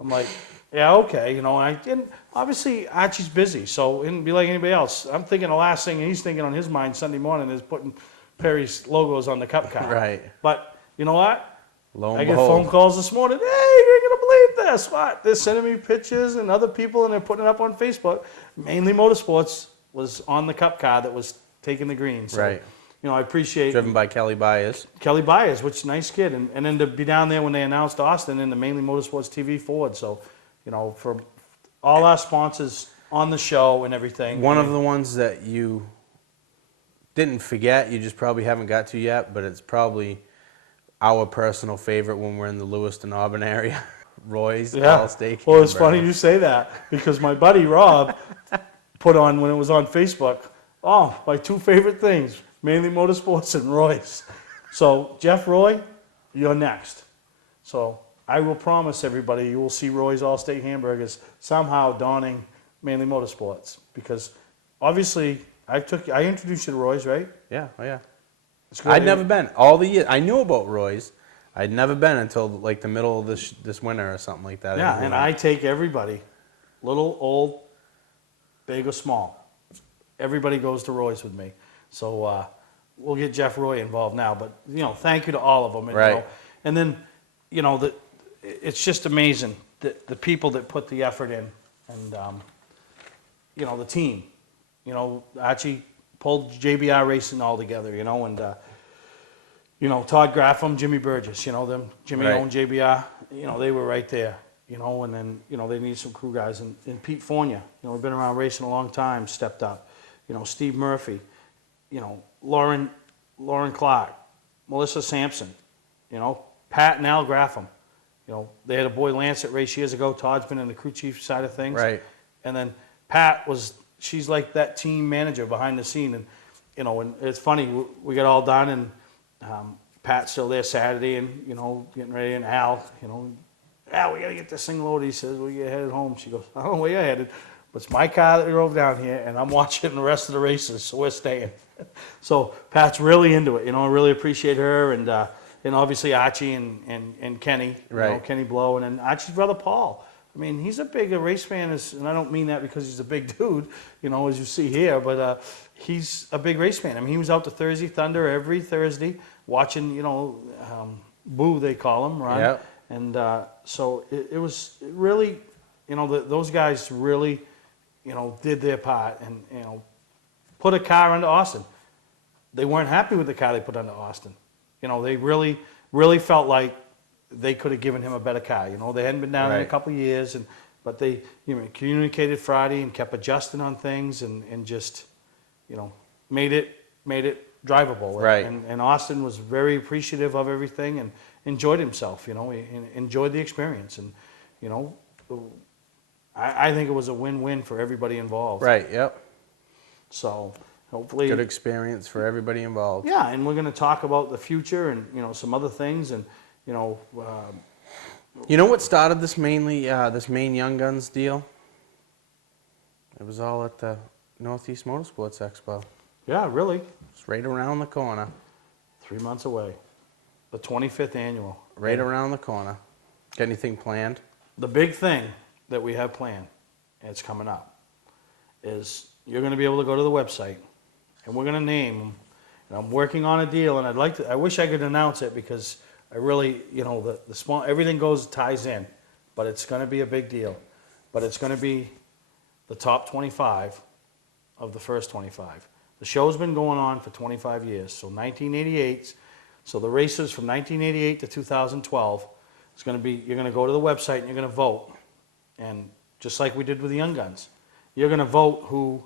I'm like, yeah, okay, you know, and I didn't, obviously Archie's busy, so it didn't be like anybody else. I'm thinking the last thing he's thinking on his mind Sunday morning is putting Perry's logos on the Cup car. Right. But you know what? I get behold. phone calls this morning, "Hey, you're going to believe this." What? They're sending me pictures and other people, and they're putting it up on Facebook. Mainly Motorsports was on the Cup car that was taking the green. So, Right. you know, I appreciate Driven by Kelly Byers. Kelly Byers, which nice kid. And then to be down there when they announced Austin in the Mainly Motorsports TV Ford. So, you know, for all our sponsors on the show and everything. One of the ones that you didn't forget, you just probably haven't got to yet, but it's probably our personal favorite when we're in the Lewiston, Auburn area. Roy's Allstate. Well, it's funny you say that because my buddy Rob put on, when it was on Facebook, oh, my two favorite things, Mainly Motorsports and Roy's. So, Jeff Roy, you're next. So, I will promise everybody you will see Roy's Allstate Hamburgers somehow donning Mainly Motorsports. Because, obviously, I introduced you to Roy's, right? Yeah, oh yeah. It's good. I'd never been. All the years, I knew about Roy's. I'd never been until like the middle of this winter or something like that. Yeah, and I take everybody, little, old, big or small. Everybody goes to Roy's with me. So we'll get Jeff Roy involved now. But, you know, thank you to all of them. And, right. You know, and then, you know, it's just amazing, the people that put the effort in and, you know, the team. You know, Archie pulled JBR Racing all together, you know, and, you know, Todd Graffam, Jimmy Burgess, you know, them, Jimmy Right. owned JBR, you know, they were right there, you know, and then, you know, they need some crew guys. And Pete Fournier, you know, we've been around racing a long time, stepped up. You know, Steve Murphy, you know, Lauren Clark, Melissa Sampson, you know, Pat and Al Graffam. You know, they had a boy Lance at race years ago. Todd's been in the crew chief side of things. Right. And then Pat she's like that team manager behind the scene. And, you know, and it's funny, we got all done and Pat's still there Saturday and, you know, getting ready. And Al, you know, Al, we got to get this thing loaded. He says, "Well, you're headed home." She goes, "I don't know where you're headed, but it's my car that we drove down here and I'm watching the rest of the races, so we're staying." So Pat's really into it, you know, I really appreciate her. And obviously Archie and Kenny, you know, Kenny Blow, and then Archie's brother Paul. I mean, he's a big race fan, and I don't mean that because he's a big dude, you know, as you see here, but he's a big race fan. I mean, he was out to Thursday Thunder every Thursday watching, you know, Boo, they call him, run. Yep. And so it was really, you know, those guys really, you know, did their part and, you know, put a car into Austin. They weren't happy with the car they put into Austin. You know, they really, really felt like they could have given him a better car. You know, they hadn't been down in a couple of years, but they, you know, communicated Friday and kept adjusting on things and just, you know, made it drivable. Right. And Austin was very appreciative of everything and enjoyed himself. You know, he enjoyed the experience, and you know, I think it was a win-win for everybody involved. Right. Yep. So hopefully, good experience for everybody involved. Yeah, and we're going to talk about the future and, you know, some other things, and you know. You know what started this Maine Young Guns deal? It was all at the Northeast Motorsports Expo. Yeah, really. It's right around the corner. 3 months away. The 25th annual. Right around the corner. Got anything planned? The big thing that we have planned, and it's coming up, is you're going to be able to go to the website, and we're going to name them. And I'm working on a deal, and I wish I could announce it because I really, the small, everything ties in, but it's going to be a big deal. But it's going to be the top 25 of the first 25. The show's been going on for 25 years, so 1988. So the races from 1988 to 2012, you're going to go to the website and you're going to vote. And just like we did with the Young Guns, you're going to vote who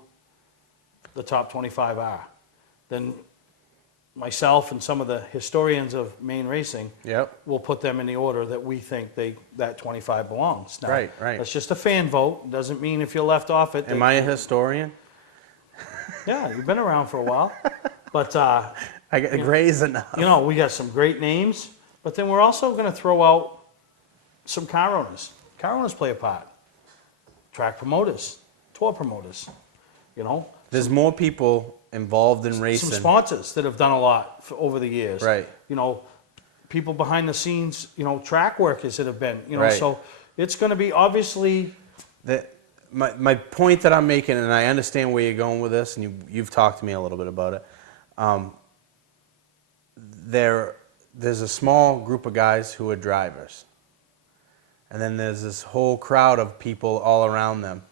the top 25 are. Then myself and some of the historians of Maine racing will put them in the order that we think that 25 belongs. Now, Right. That's just a fan vote. Doesn't mean if you're left off it. Am I a historian? Yeah, you've been around for a while. But I got grays enough. We got some great names, but then we're also going to throw out some car owners. Car owners play a part. Track promoters, tour promoters, There's more people involved in racing. Some sponsors that have done a lot over the years. Right. People behind the scenes, track workers that have been, Right. So it's going to be obviously. My point that I'm making, and I understand where you're going with this, and you've talked to me a little bit about it. There's a small group of guys who are drivers. And then there's this whole crowd of people all around them.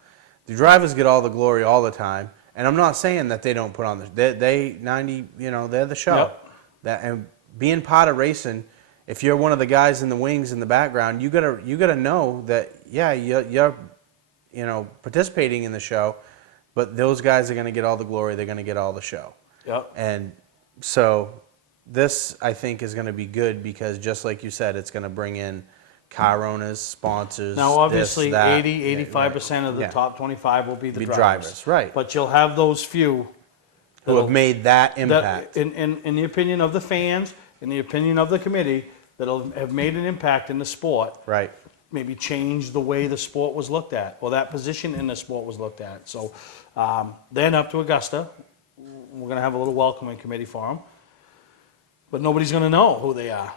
The drivers get all the glory all the time, and I'm not saying that they don't put on they're the show. Yep. And being part of racing, if you're one of the guys in the wings in the background, you gotta know that you're participating in the show, but those guys are gonna get all the glory. They're gonna get all the show. Yep. And so this I think is gonna be good because just like you said, it's gonna bring in car owners, sponsors. Now, obviously, 85% of the top 25 will be the drivers. drivers. Right. But you'll have those few who have made that impact. In the opinion of the fans, in the opinion of the committee, that'll have made an impact in the sport. Right. Maybe change the way the sport was looked at, or that position in the sport was looked at. So then up to Augusta, we're going to have a little welcoming committee for them. But nobody's going to know who they are.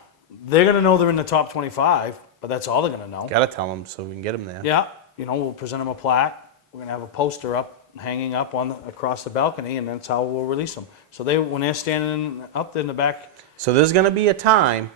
They're going to know they're in the top 25. But that's all they're going to know. Got to tell them so we can get them there. Yeah. We'll present them a plaque. We're going to have a poster hanging up across the balcony, and that's how we'll release them. So when they're standing up in the back. So there's going to be a time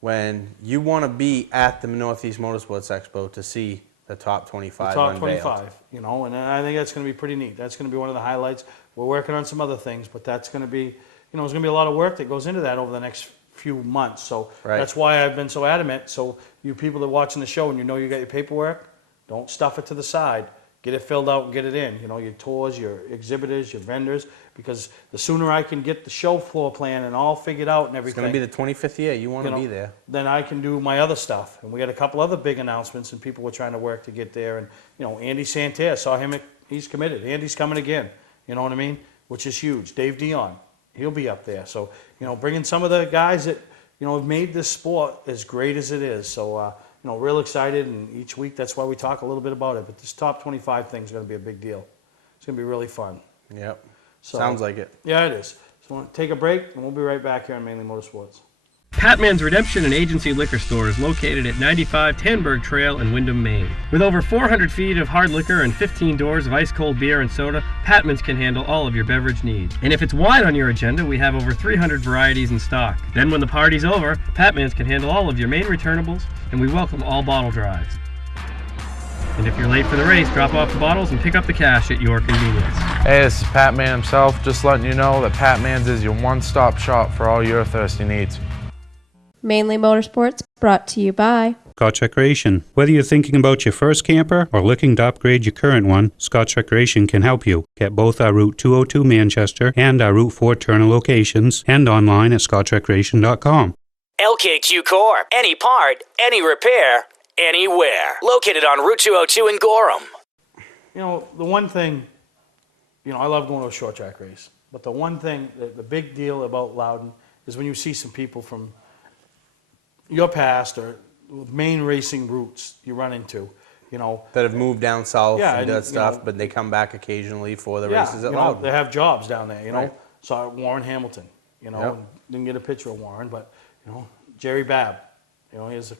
when you want to be at the Northeast Motorsports Expo to see the top 25 the top unveiled. 25, and I think that's going to be pretty neat. That's going to be one of the highlights. We're working on some other things, but that's going to be, there's going to be a lot of work that goes into that over the next few months. So that's why I've been so adamant. So you people that are watching the show and you got your paperwork, don't stuff it to the side. Get it filled out and get it in. Your tours, your exhibitors, your vendors, because the sooner I can get the show floor plan and all figured out and everything. It's going to be the 25th year. You want to be there. Then I can do my other stuff. And we got a couple other big announcements and people were trying to work to get there. And, Andy Santerre, saw him, he's committed. Andy's coming again. You know what I mean? Which is huge. Dave Dion, he'll be up there. So, bringing some of the guys that, have made this sport as great as it is. So, real excited, and each week that's why we talk a little bit about it. But this top 25 thing is going to be a big deal. It's going to be really fun. Yep. So, sounds like it. Yeah, it is. So we'll take a break, and we'll be right back here on Mainly Motorsports. Patman's Redemption and Agency Liquor Store is located at 95 Tanberg Trail in Windham, Maine. With over 400 feet of hard liquor and 15 doors of ice-cold beer and soda, Patman's can handle all of your beverage needs. And if it's wine on your agenda, we have over 300 varieties in stock. Then when the party's over, Patman's can handle all of your Maine returnables, and we welcome all bottle drives. And if you're late for the race, drop off the bottles and pick up the cash at your convenience. Hey, this is Pat Man himself, just letting you know that Pat Man's is your one-stop shop for all your thirsty needs. Mainly Motorsports, brought to you by Scotch Recreation. Whether you're thinking about your first camper or looking to upgrade your current one, Scotch Recreation can help you. Get both our Route 202 Manchester and our Route 4 Turner locations and online at scotchrecreation.com. LKQ Core. Any part, any repair, anywhere. Located on Route 202 in Gorham. The one thing, I love going to a short track race. But the one thing, the big deal about Loudon is when you see some people from your past or main racing routes you run into, you know. That have moved down south Yeah, and and, do that you stuff, know, but they come back occasionally for the Yeah, races at you know, Loudon. they have jobs down there, you know. Right. Saw Warren Hamilton, you know, Yep. and didn't get a picture of Warren, but, you know, Jerry Babb, you know, he has a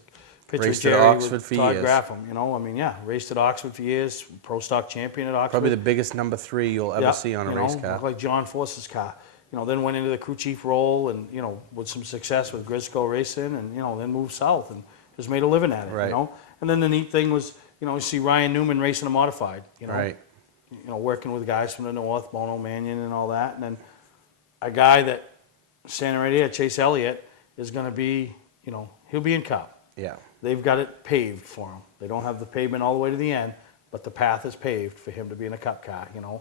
picture Raced of at Jerry Oxford with for Todd years. Graffam, you know. I mean, yeah, raced at Oxford for years, pro stock champion at Oxford. Probably the biggest number 3 you'll ever Yeah, see on a you race know, car. like John Force's car. You know, then went into the crew chief role and, you know, with some success with Grisco Racing and, you know, then moved south and has made a living at it, Right. you know. And then the neat thing was, you know, you see Ryan Newman racing a modified, you know. Right. You know, working with guys from the north, Bono, Mannion and all that. And then a guy that, standing right here, Chase Elliott, is going to be, you know, he'll be in Cup. Yeah. They've got it paved for him. They don't have the pavement all the way to the end, but the path is paved for him to be in a Cup car, you know.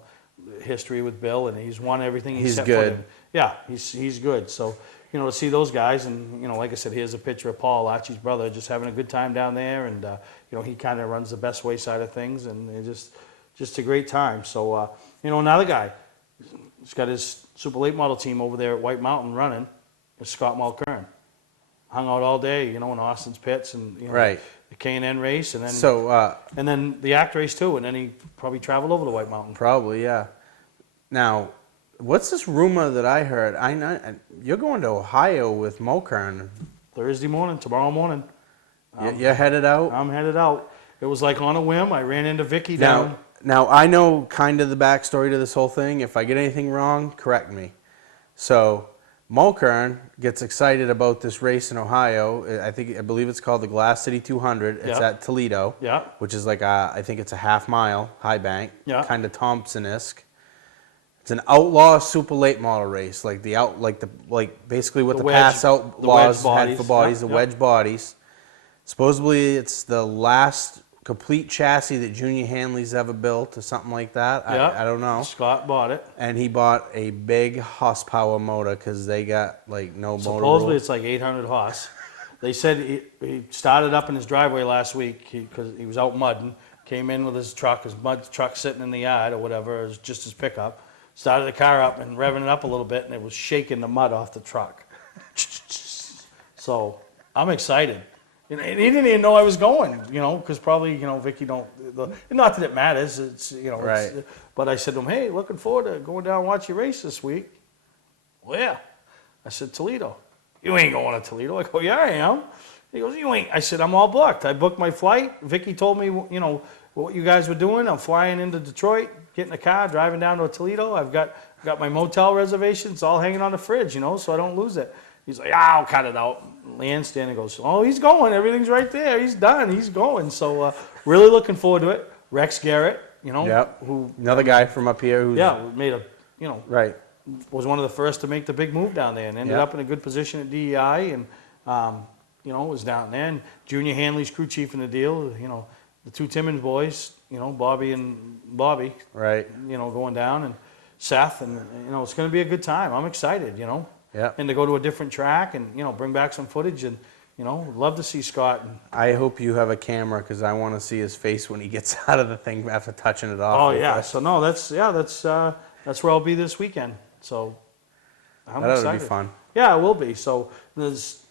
History with Bill, and he's won everything he's set good. foot in. Yeah, he's good. So, you know, to see those guys, and, you know, like I said, here's a picture of Paul, Archie's brother, just having a good time down there, and, you know, he kind of runs the best way side of things, and it's just a great time. So, you know, another guy, he's got his Super Late Model team over there at White Mountain running, is Scott Mulkern. Hung out all day, you know, in Austin's pits, and, you know, Right. the K&N race, and then So, and then the ACT race too, and then he probably traveled over to White Mountain. Probably, yeah. Now, what's this rumor that I heard? I know you're going to Ohio with Mulkern. Thursday morning, tomorrow morning. You're headed out? I'm headed out. It was like on a whim. I ran into Vicky down. Now, I know kind of the backstory to this whole thing. If I get anything wrong, correct me. So, Mulkern gets excited about this race in Ohio. I believe it's called the Glass City 200. It's Yeah. at Toledo, Yeah. which is like I think it's a half mile high bank, Yeah. kind of Thompson-esque. It's an outlaw super late model race, like basically what the wedge- past the outlaws wedge had for bodies. bodies, Yeah, the yeah. wedge bodies. Supposedly, it's the last complete chassis that Junior Hanley's ever built, or something like that. Yeah. I don't know. Scott bought it. And he bought a big horsepower motor because they got like no motor. Supposedly roll. it's like 800 horse. They said he started up in his driveway last week because he was out mudding. Came in with his truck, his mud truck sitting in the yard or whatever, it was just his pickup. Started the car up and revving it up a little bit, and it was shaking the mud off the truck. So I'm excited. And he didn't even know I was going, you know, because probably, you know, Vicky don't, not that it matters, it's, you know, Right. but I said to him, hey, looking forward to going down and watch your race this week. Where? I said, Toledo. You ain't going to Toledo. I go, yeah, I am. He goes, you ain't. I said, I'm all booked. I booked my flight. Vicky told me, you know, what you guys were doing. I'm flying into Detroit, getting a car, driving down to Toledo. I've got my motel reservations all hanging on the fridge, you know, so I don't lose it. He's like, I'll cut it out. Leanne standing goes, oh, he's going. Everything's right there. He's done. He's going. So really looking forward to it. Rex Garrett, you know, Yep. who Another guy from up here who's made a, you know, right. was one of the first to make the big move down there and ended Yep. up in a good position at DEI and, you know, was down there. And Junior Hanley's crew chief in the deal, you know, the two Timmons boys, you know, Bobby, right, you know, going down, and Seth, and, you know, it's going to be a good time. I'm excited, you know. Yeah. And to go to a different track and, you know, bring back some footage and, you know, love to see Scott. And, I hope you have a camera because I want to see his face when he gets out of the thing after touching it off. oh, real yeah. fast. So, no, that's where I'll be this weekend. So, I'm That'll excited. be fun. Yeah, it will be. So,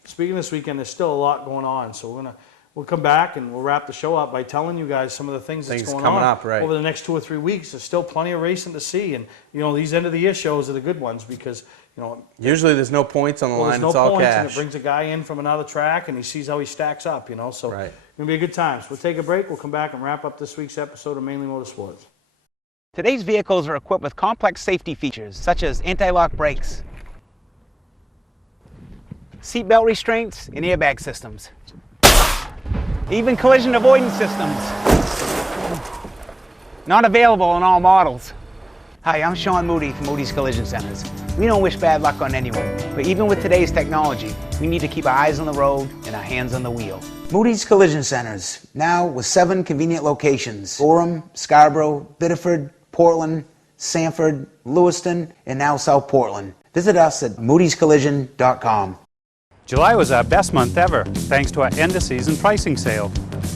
speaking this weekend, there's still a lot going on. So, we'll come back and we'll wrap the show up by telling you guys some of the things that's going coming on up, right. over the next 2 or 3 weeks. There's still plenty of racing to see, and you know these end of the year shows are the good ones because you know Usually there's no points on the line, there's no it's all points, and cash. it brings a guy in from another track, and he sees how he stacks up. You know, so Right. it's gonna be a good time. So we'll take a break. We'll come back and wrap up this week's episode of Mainly Motorsports. Today's vehicles are equipped with complex safety features such as anti-lock brakes, seatbelt restraints, and airbag systems. Even collision avoidance systems. Not available in all models. Hi, I'm Sean Moody from Moody's Collision Centers. We don't wish bad luck on anyone, but even with today's technology, we need to keep our eyes on the road and our hands on the wheel. Moody's Collision Centers, now with 7 convenient locations: Gorham, Scarborough, Biddeford, Portland, Sanford, Lewiston, and now South Portland. Visit us at moodyscollision.com. July was our best month ever, thanks to our end-of-season pricing sale.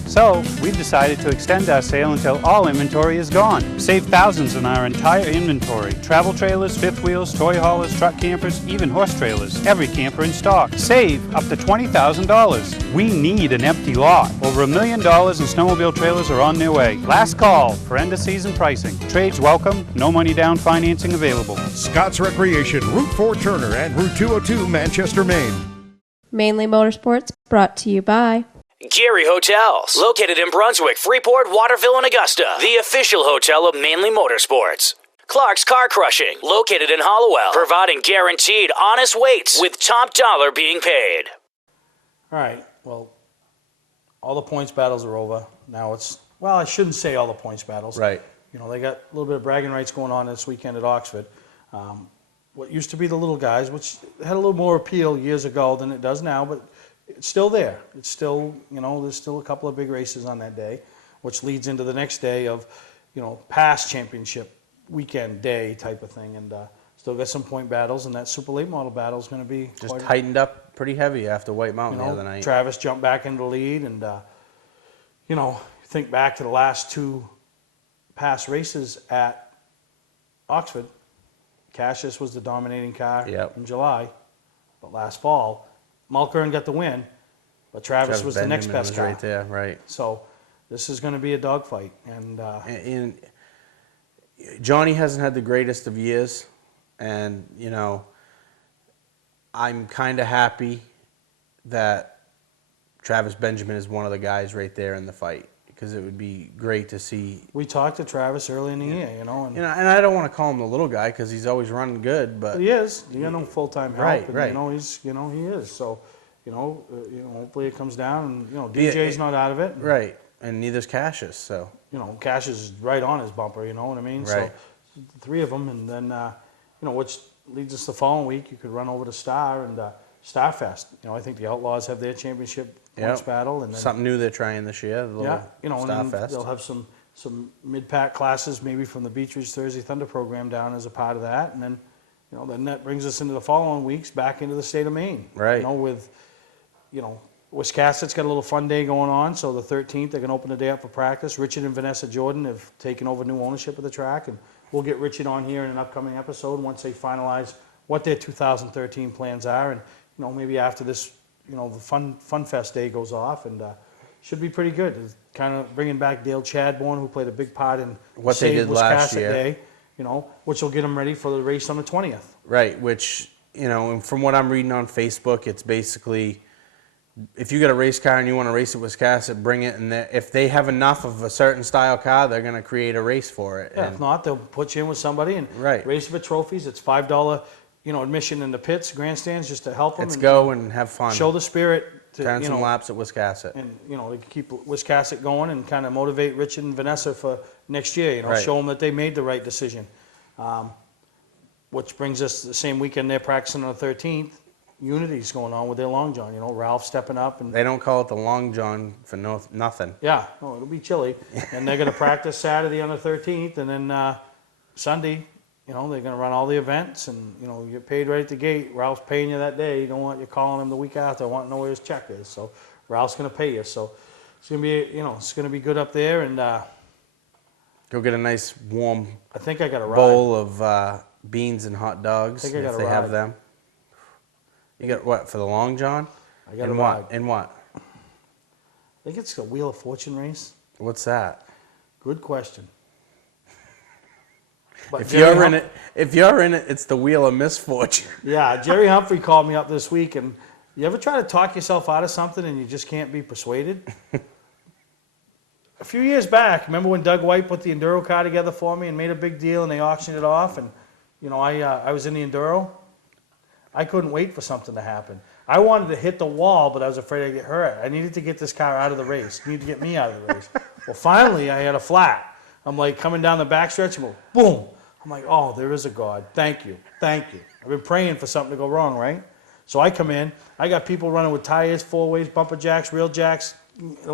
So we've decided to extend our sale until all inventory is gone. Save thousands on our entire inventory. Travel trailers, fifth wheels, toy haulers, truck campers, even horse trailers. Every camper in stock. Save up to $20,000. We need an empty lot. Over $1 million in snowmobile trailers are on their way. Last call for end of season pricing. Trades welcome, no money down financing available. Scott's Recreation, Route 4 Turner and Route 202 Manchester, Maine. Mainly Motorsports, brought to you by Gary Hotels, located in Brunswick, Freeport, Waterville, and Augusta. The official hotel of Mainely Motorsports. Clark's Car Crushing, located in Hollowell, providing guaranteed honest weights with top dollar being paid. All right, well, all the points battles are over. Now it's, well, I shouldn't say all the points battles. Right. You know, they got a little bit of bragging rights going on this weekend at Oxford. What used to be the little guys, which had a little more appeal years ago than it does now, but it's still there. It's still, you know, there's still a couple of big races on that day, which leads into the next day of, you know, past championship weekend day type of thing. And still got some point battles, and that super late model battle is going to be just tightened up pretty heavy after White Mountain the other night. Travis jumped back into the lead, and you know, think back to the last two past races at Oxford. Cassius was the dominating car in July, but last fall, Mulkern got the win, but Travis was the next best car. Right there, right. So this is going to be a dogfight, and Johnny hasn't had the greatest of years, and you know, I'm kind of happy that Travis Benjamin is one of the guys right there in the fight, because it would be great to see. We talked to Travis early in the year, you know, and I don't want to call him the little guy because he's always running good, but he is. You got no full-time help, right, and, right. You know, he is. So, you know, hopefully it comes down, and you know, DJ's not out of it, right, and neither's Cassius. So, you know, Cassius is right on his bumper. You know what I mean? Right. So, the three of them, and then you know, which leads us the following week. You could run over to Star and Starfest. You know, I think the Outlaws have their championship points battle, and then, something new they're trying this year. The you know, and then they'll have some mid-pack classes maybe from the Beach Ridge Thursday Thunder program down as a part of that, and then, you know, then that brings us into the following weeks back into the state of Maine. Right. You know, with, you know, Wiscasset's got a little fun day going on, so the 13th they're going to open the day up for practice. Richard and Vanessa Jordan have taken over new ownership of the track, and we'll get Richard on here in an upcoming episode once they finalize what their 2013 plans are, and you know, maybe after this, you know, the Fun Fest day goes off, and should be pretty good. It's kind of bringing back Dale Chadbourne, who played a big part in what they did last Wiscasset year. Day, you know, which will get them ready for the race on the 20th. Right, which, you know, and from what I'm reading on Facebook, it's basically, if you got a race car and you want to race at Wiscasset, bring it, and if they have enough of a certain style car, they're going to create a race for it. Yeah, if not, they'll put you in with somebody and race for trophies. It's $5, you know, admission in the pits, grandstands, just to help them. Let's go and have fun. Show the spirit. To, turn you some know, laps at Wiscasset. And, you know, to keep Wiscasset going and kind of motivate Richard and Vanessa for next year, you know, show them that they made the right decision. Which brings us the same weekend they're practicing on the 13th. Unity's going on with their Long John, you know, Ralph stepping up. And they don't call it the Long John for nothing. Yeah, no, it'll be chilly. And they're going to practice Saturday on the 13th, and then Sunday, you know, they're going to run all the events, and, you know, you get paid right at the gate. Ralph's paying you that day. You don't want you calling him the week after. I want to know where his check is. So Ralph's going to pay you. So it's going to be, you know, it's going to be good up there. And go get a nice warm I think I got a bowl of beans and hot dogs I think I got if a they ride. have them. You got what for the Long John? I got in a what? ride. In what? I think it's a Wheel of Fortune race. What's that? Good question. But If you're in it, it's the Wheel of Misfortune. Yeah, Jerry Humphrey called me up this week, and you ever try to talk yourself out of something and you just can't be persuaded? A few years back, remember when Doug White put the Enduro car together for me and made a big deal, and they auctioned it off, and you know, I was in the Enduro. I couldn't wait for something to happen. I wanted to hit the wall, but I was afraid I'd get hurt. I needed to get this car out of the race. I needed to get me out of the race. Well, finally, I had a flat. I'm like coming down the backstretch and go, boom. I'm like, oh, there is a God. Thank you. Thank you. I've been praying for something to go wrong, right? So I come in. I got people running with tires, four-ways, bumper jacks, reel jacks,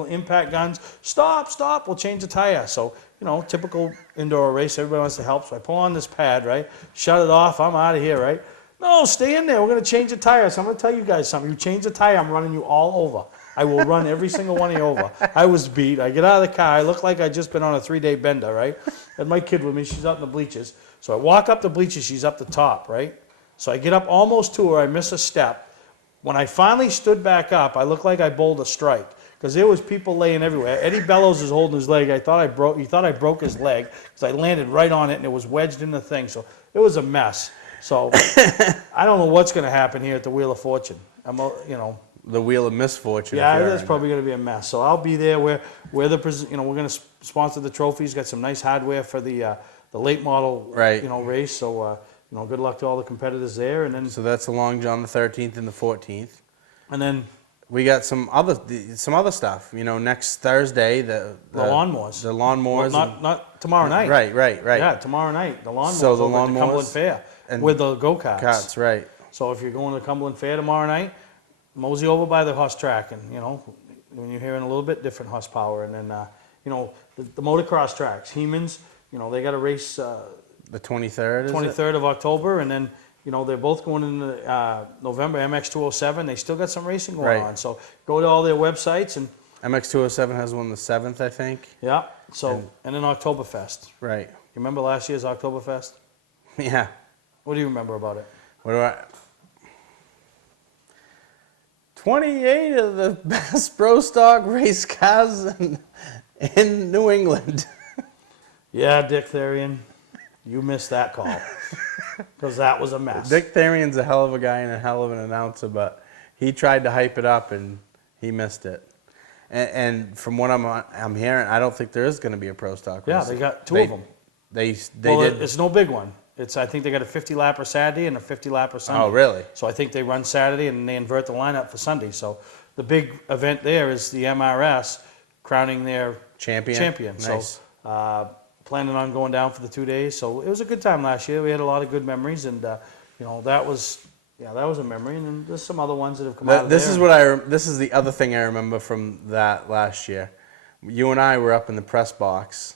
impact guns. Stop, stop. We'll change the tire. So, you know, typical indoor race. Everybody wants to help. So I pull on this pad, right? Shut it off. I'm out of here, right? No, stay in there. We're going to change the tire. So I'm going to tell you guys something. You change the tire, I'm running you all over. I will run every single one of you over. I was beat. I get out of the car. I look like I just been on a 3-day bender, right? And my kid with me, she's up in the bleachers. So I walk up the bleachers, she's up the top, right? So I get up almost to her, I miss a step. When I finally stood back up, I looked like I bowled a strike because there was people laying everywhere. Eddie Bellows is holding his leg. He thought I broke his leg because I landed right on it and it was wedged in the thing. So it was a mess. So I don't know what's going to happen here at the Wheel of Fortune. The Wheel of Misfortune. Yeah, that's probably going to be a mess. So I'll be there. We're going to sponsor the trophies. Got some nice hardware for the late model race. So good luck to all the competitors there. And then so that's the Long John the 13th and the 14th. And then we got some other stuff. Next Thursday the lawnmowers. The lawnmowers. Well, not tomorrow night. Right. Yeah, tomorrow night the lawnmowers. So the over at the lawnmowers Cumberland Fair with the go-karts. Karts, right. So if you're going to the Cumberland Fair tomorrow night, mosey over by the horse track, and when you're hearing a little bit different horsepower, and then the motocross tracks, Hemans, they got a race. The 23rd. 23rd of October, and then they're both going into November. MX207. They still got some racing going on. So go to all their websites and. MX207 has one the 7th, I think. Yeah. So and then Oktoberfest. Right. You remember last year's Oktoberfest? Yeah. What do you remember about it? 28 of the best pro stock race cars in New England. Yeah, Dick Therian, you missed that call because that was a mess. Dick Therian's a hell of a guy and a hell of an announcer, but he tried to hype it up and he missed it. And from what I'm hearing, I don't think there is going to be a pro stock race. Yeah, they got two of them. They did. It's no big one. I think they got a 50-lapper Saturday and a 50-lapper Sunday. Oh, really? So I think they run Saturday and they invert the lineup for Sunday. So the big event there is the MRS crowning their champion. Nice. So planning on going down for the 2 days. So it was a good time last year. We had a lot of good memories, and that was a memory. And then there's some other ones that have come out of there. This is the other thing I remember from that last year. You and I were up in the press box,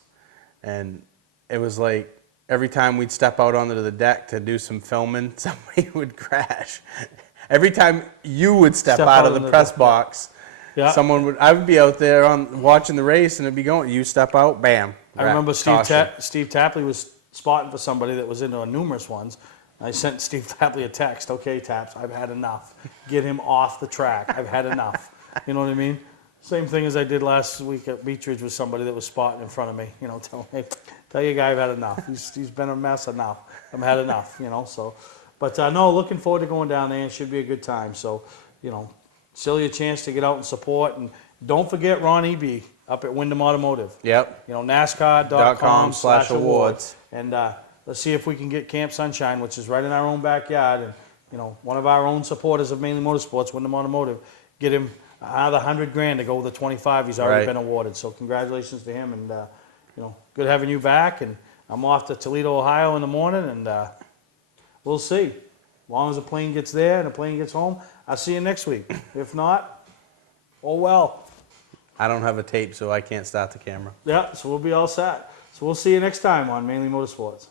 and it was like, every time we'd step out onto the deck to do some filming, somebody would crash. Every time you would step out of the press box, I would be out there watching the race, and it'd be going. You step out, bam. I remember Steve Tapley was spotting for somebody that was into numerous ones. I sent Steve Tapley a text. Okay, Taps, I've had enough. Get him off the track. I've had enough. You know what I mean? Same thing as I did last week at Beach Ridge with somebody that was spotting in front of me. Tell your guy I've had enough. He's been a mess enough. I've had enough. So, but no, looking forward to going down there. It should be a good time. So, still your chance to get out and support, and don't forget Ron Eby up at Wyndham Automotive. Yep. NASCAR.com/awards. And let's see if we can get Camp Sunshine, which is right in our own backyard, and one of our own supporters of Mainly Motorsports, Wyndham Automotive, get him another $100,000 to go with the 25 he's already been awarded. So congratulations to him, and good having you back. And I'm off to Toledo, Ohio in the morning, and we'll see. As long as the plane gets there and the plane gets home, I'll see you next week. If not, oh well. I don't have a tape, so I can't start the camera. Yeah, so we'll be all set. So we'll see you next time on Mainly Motorsports.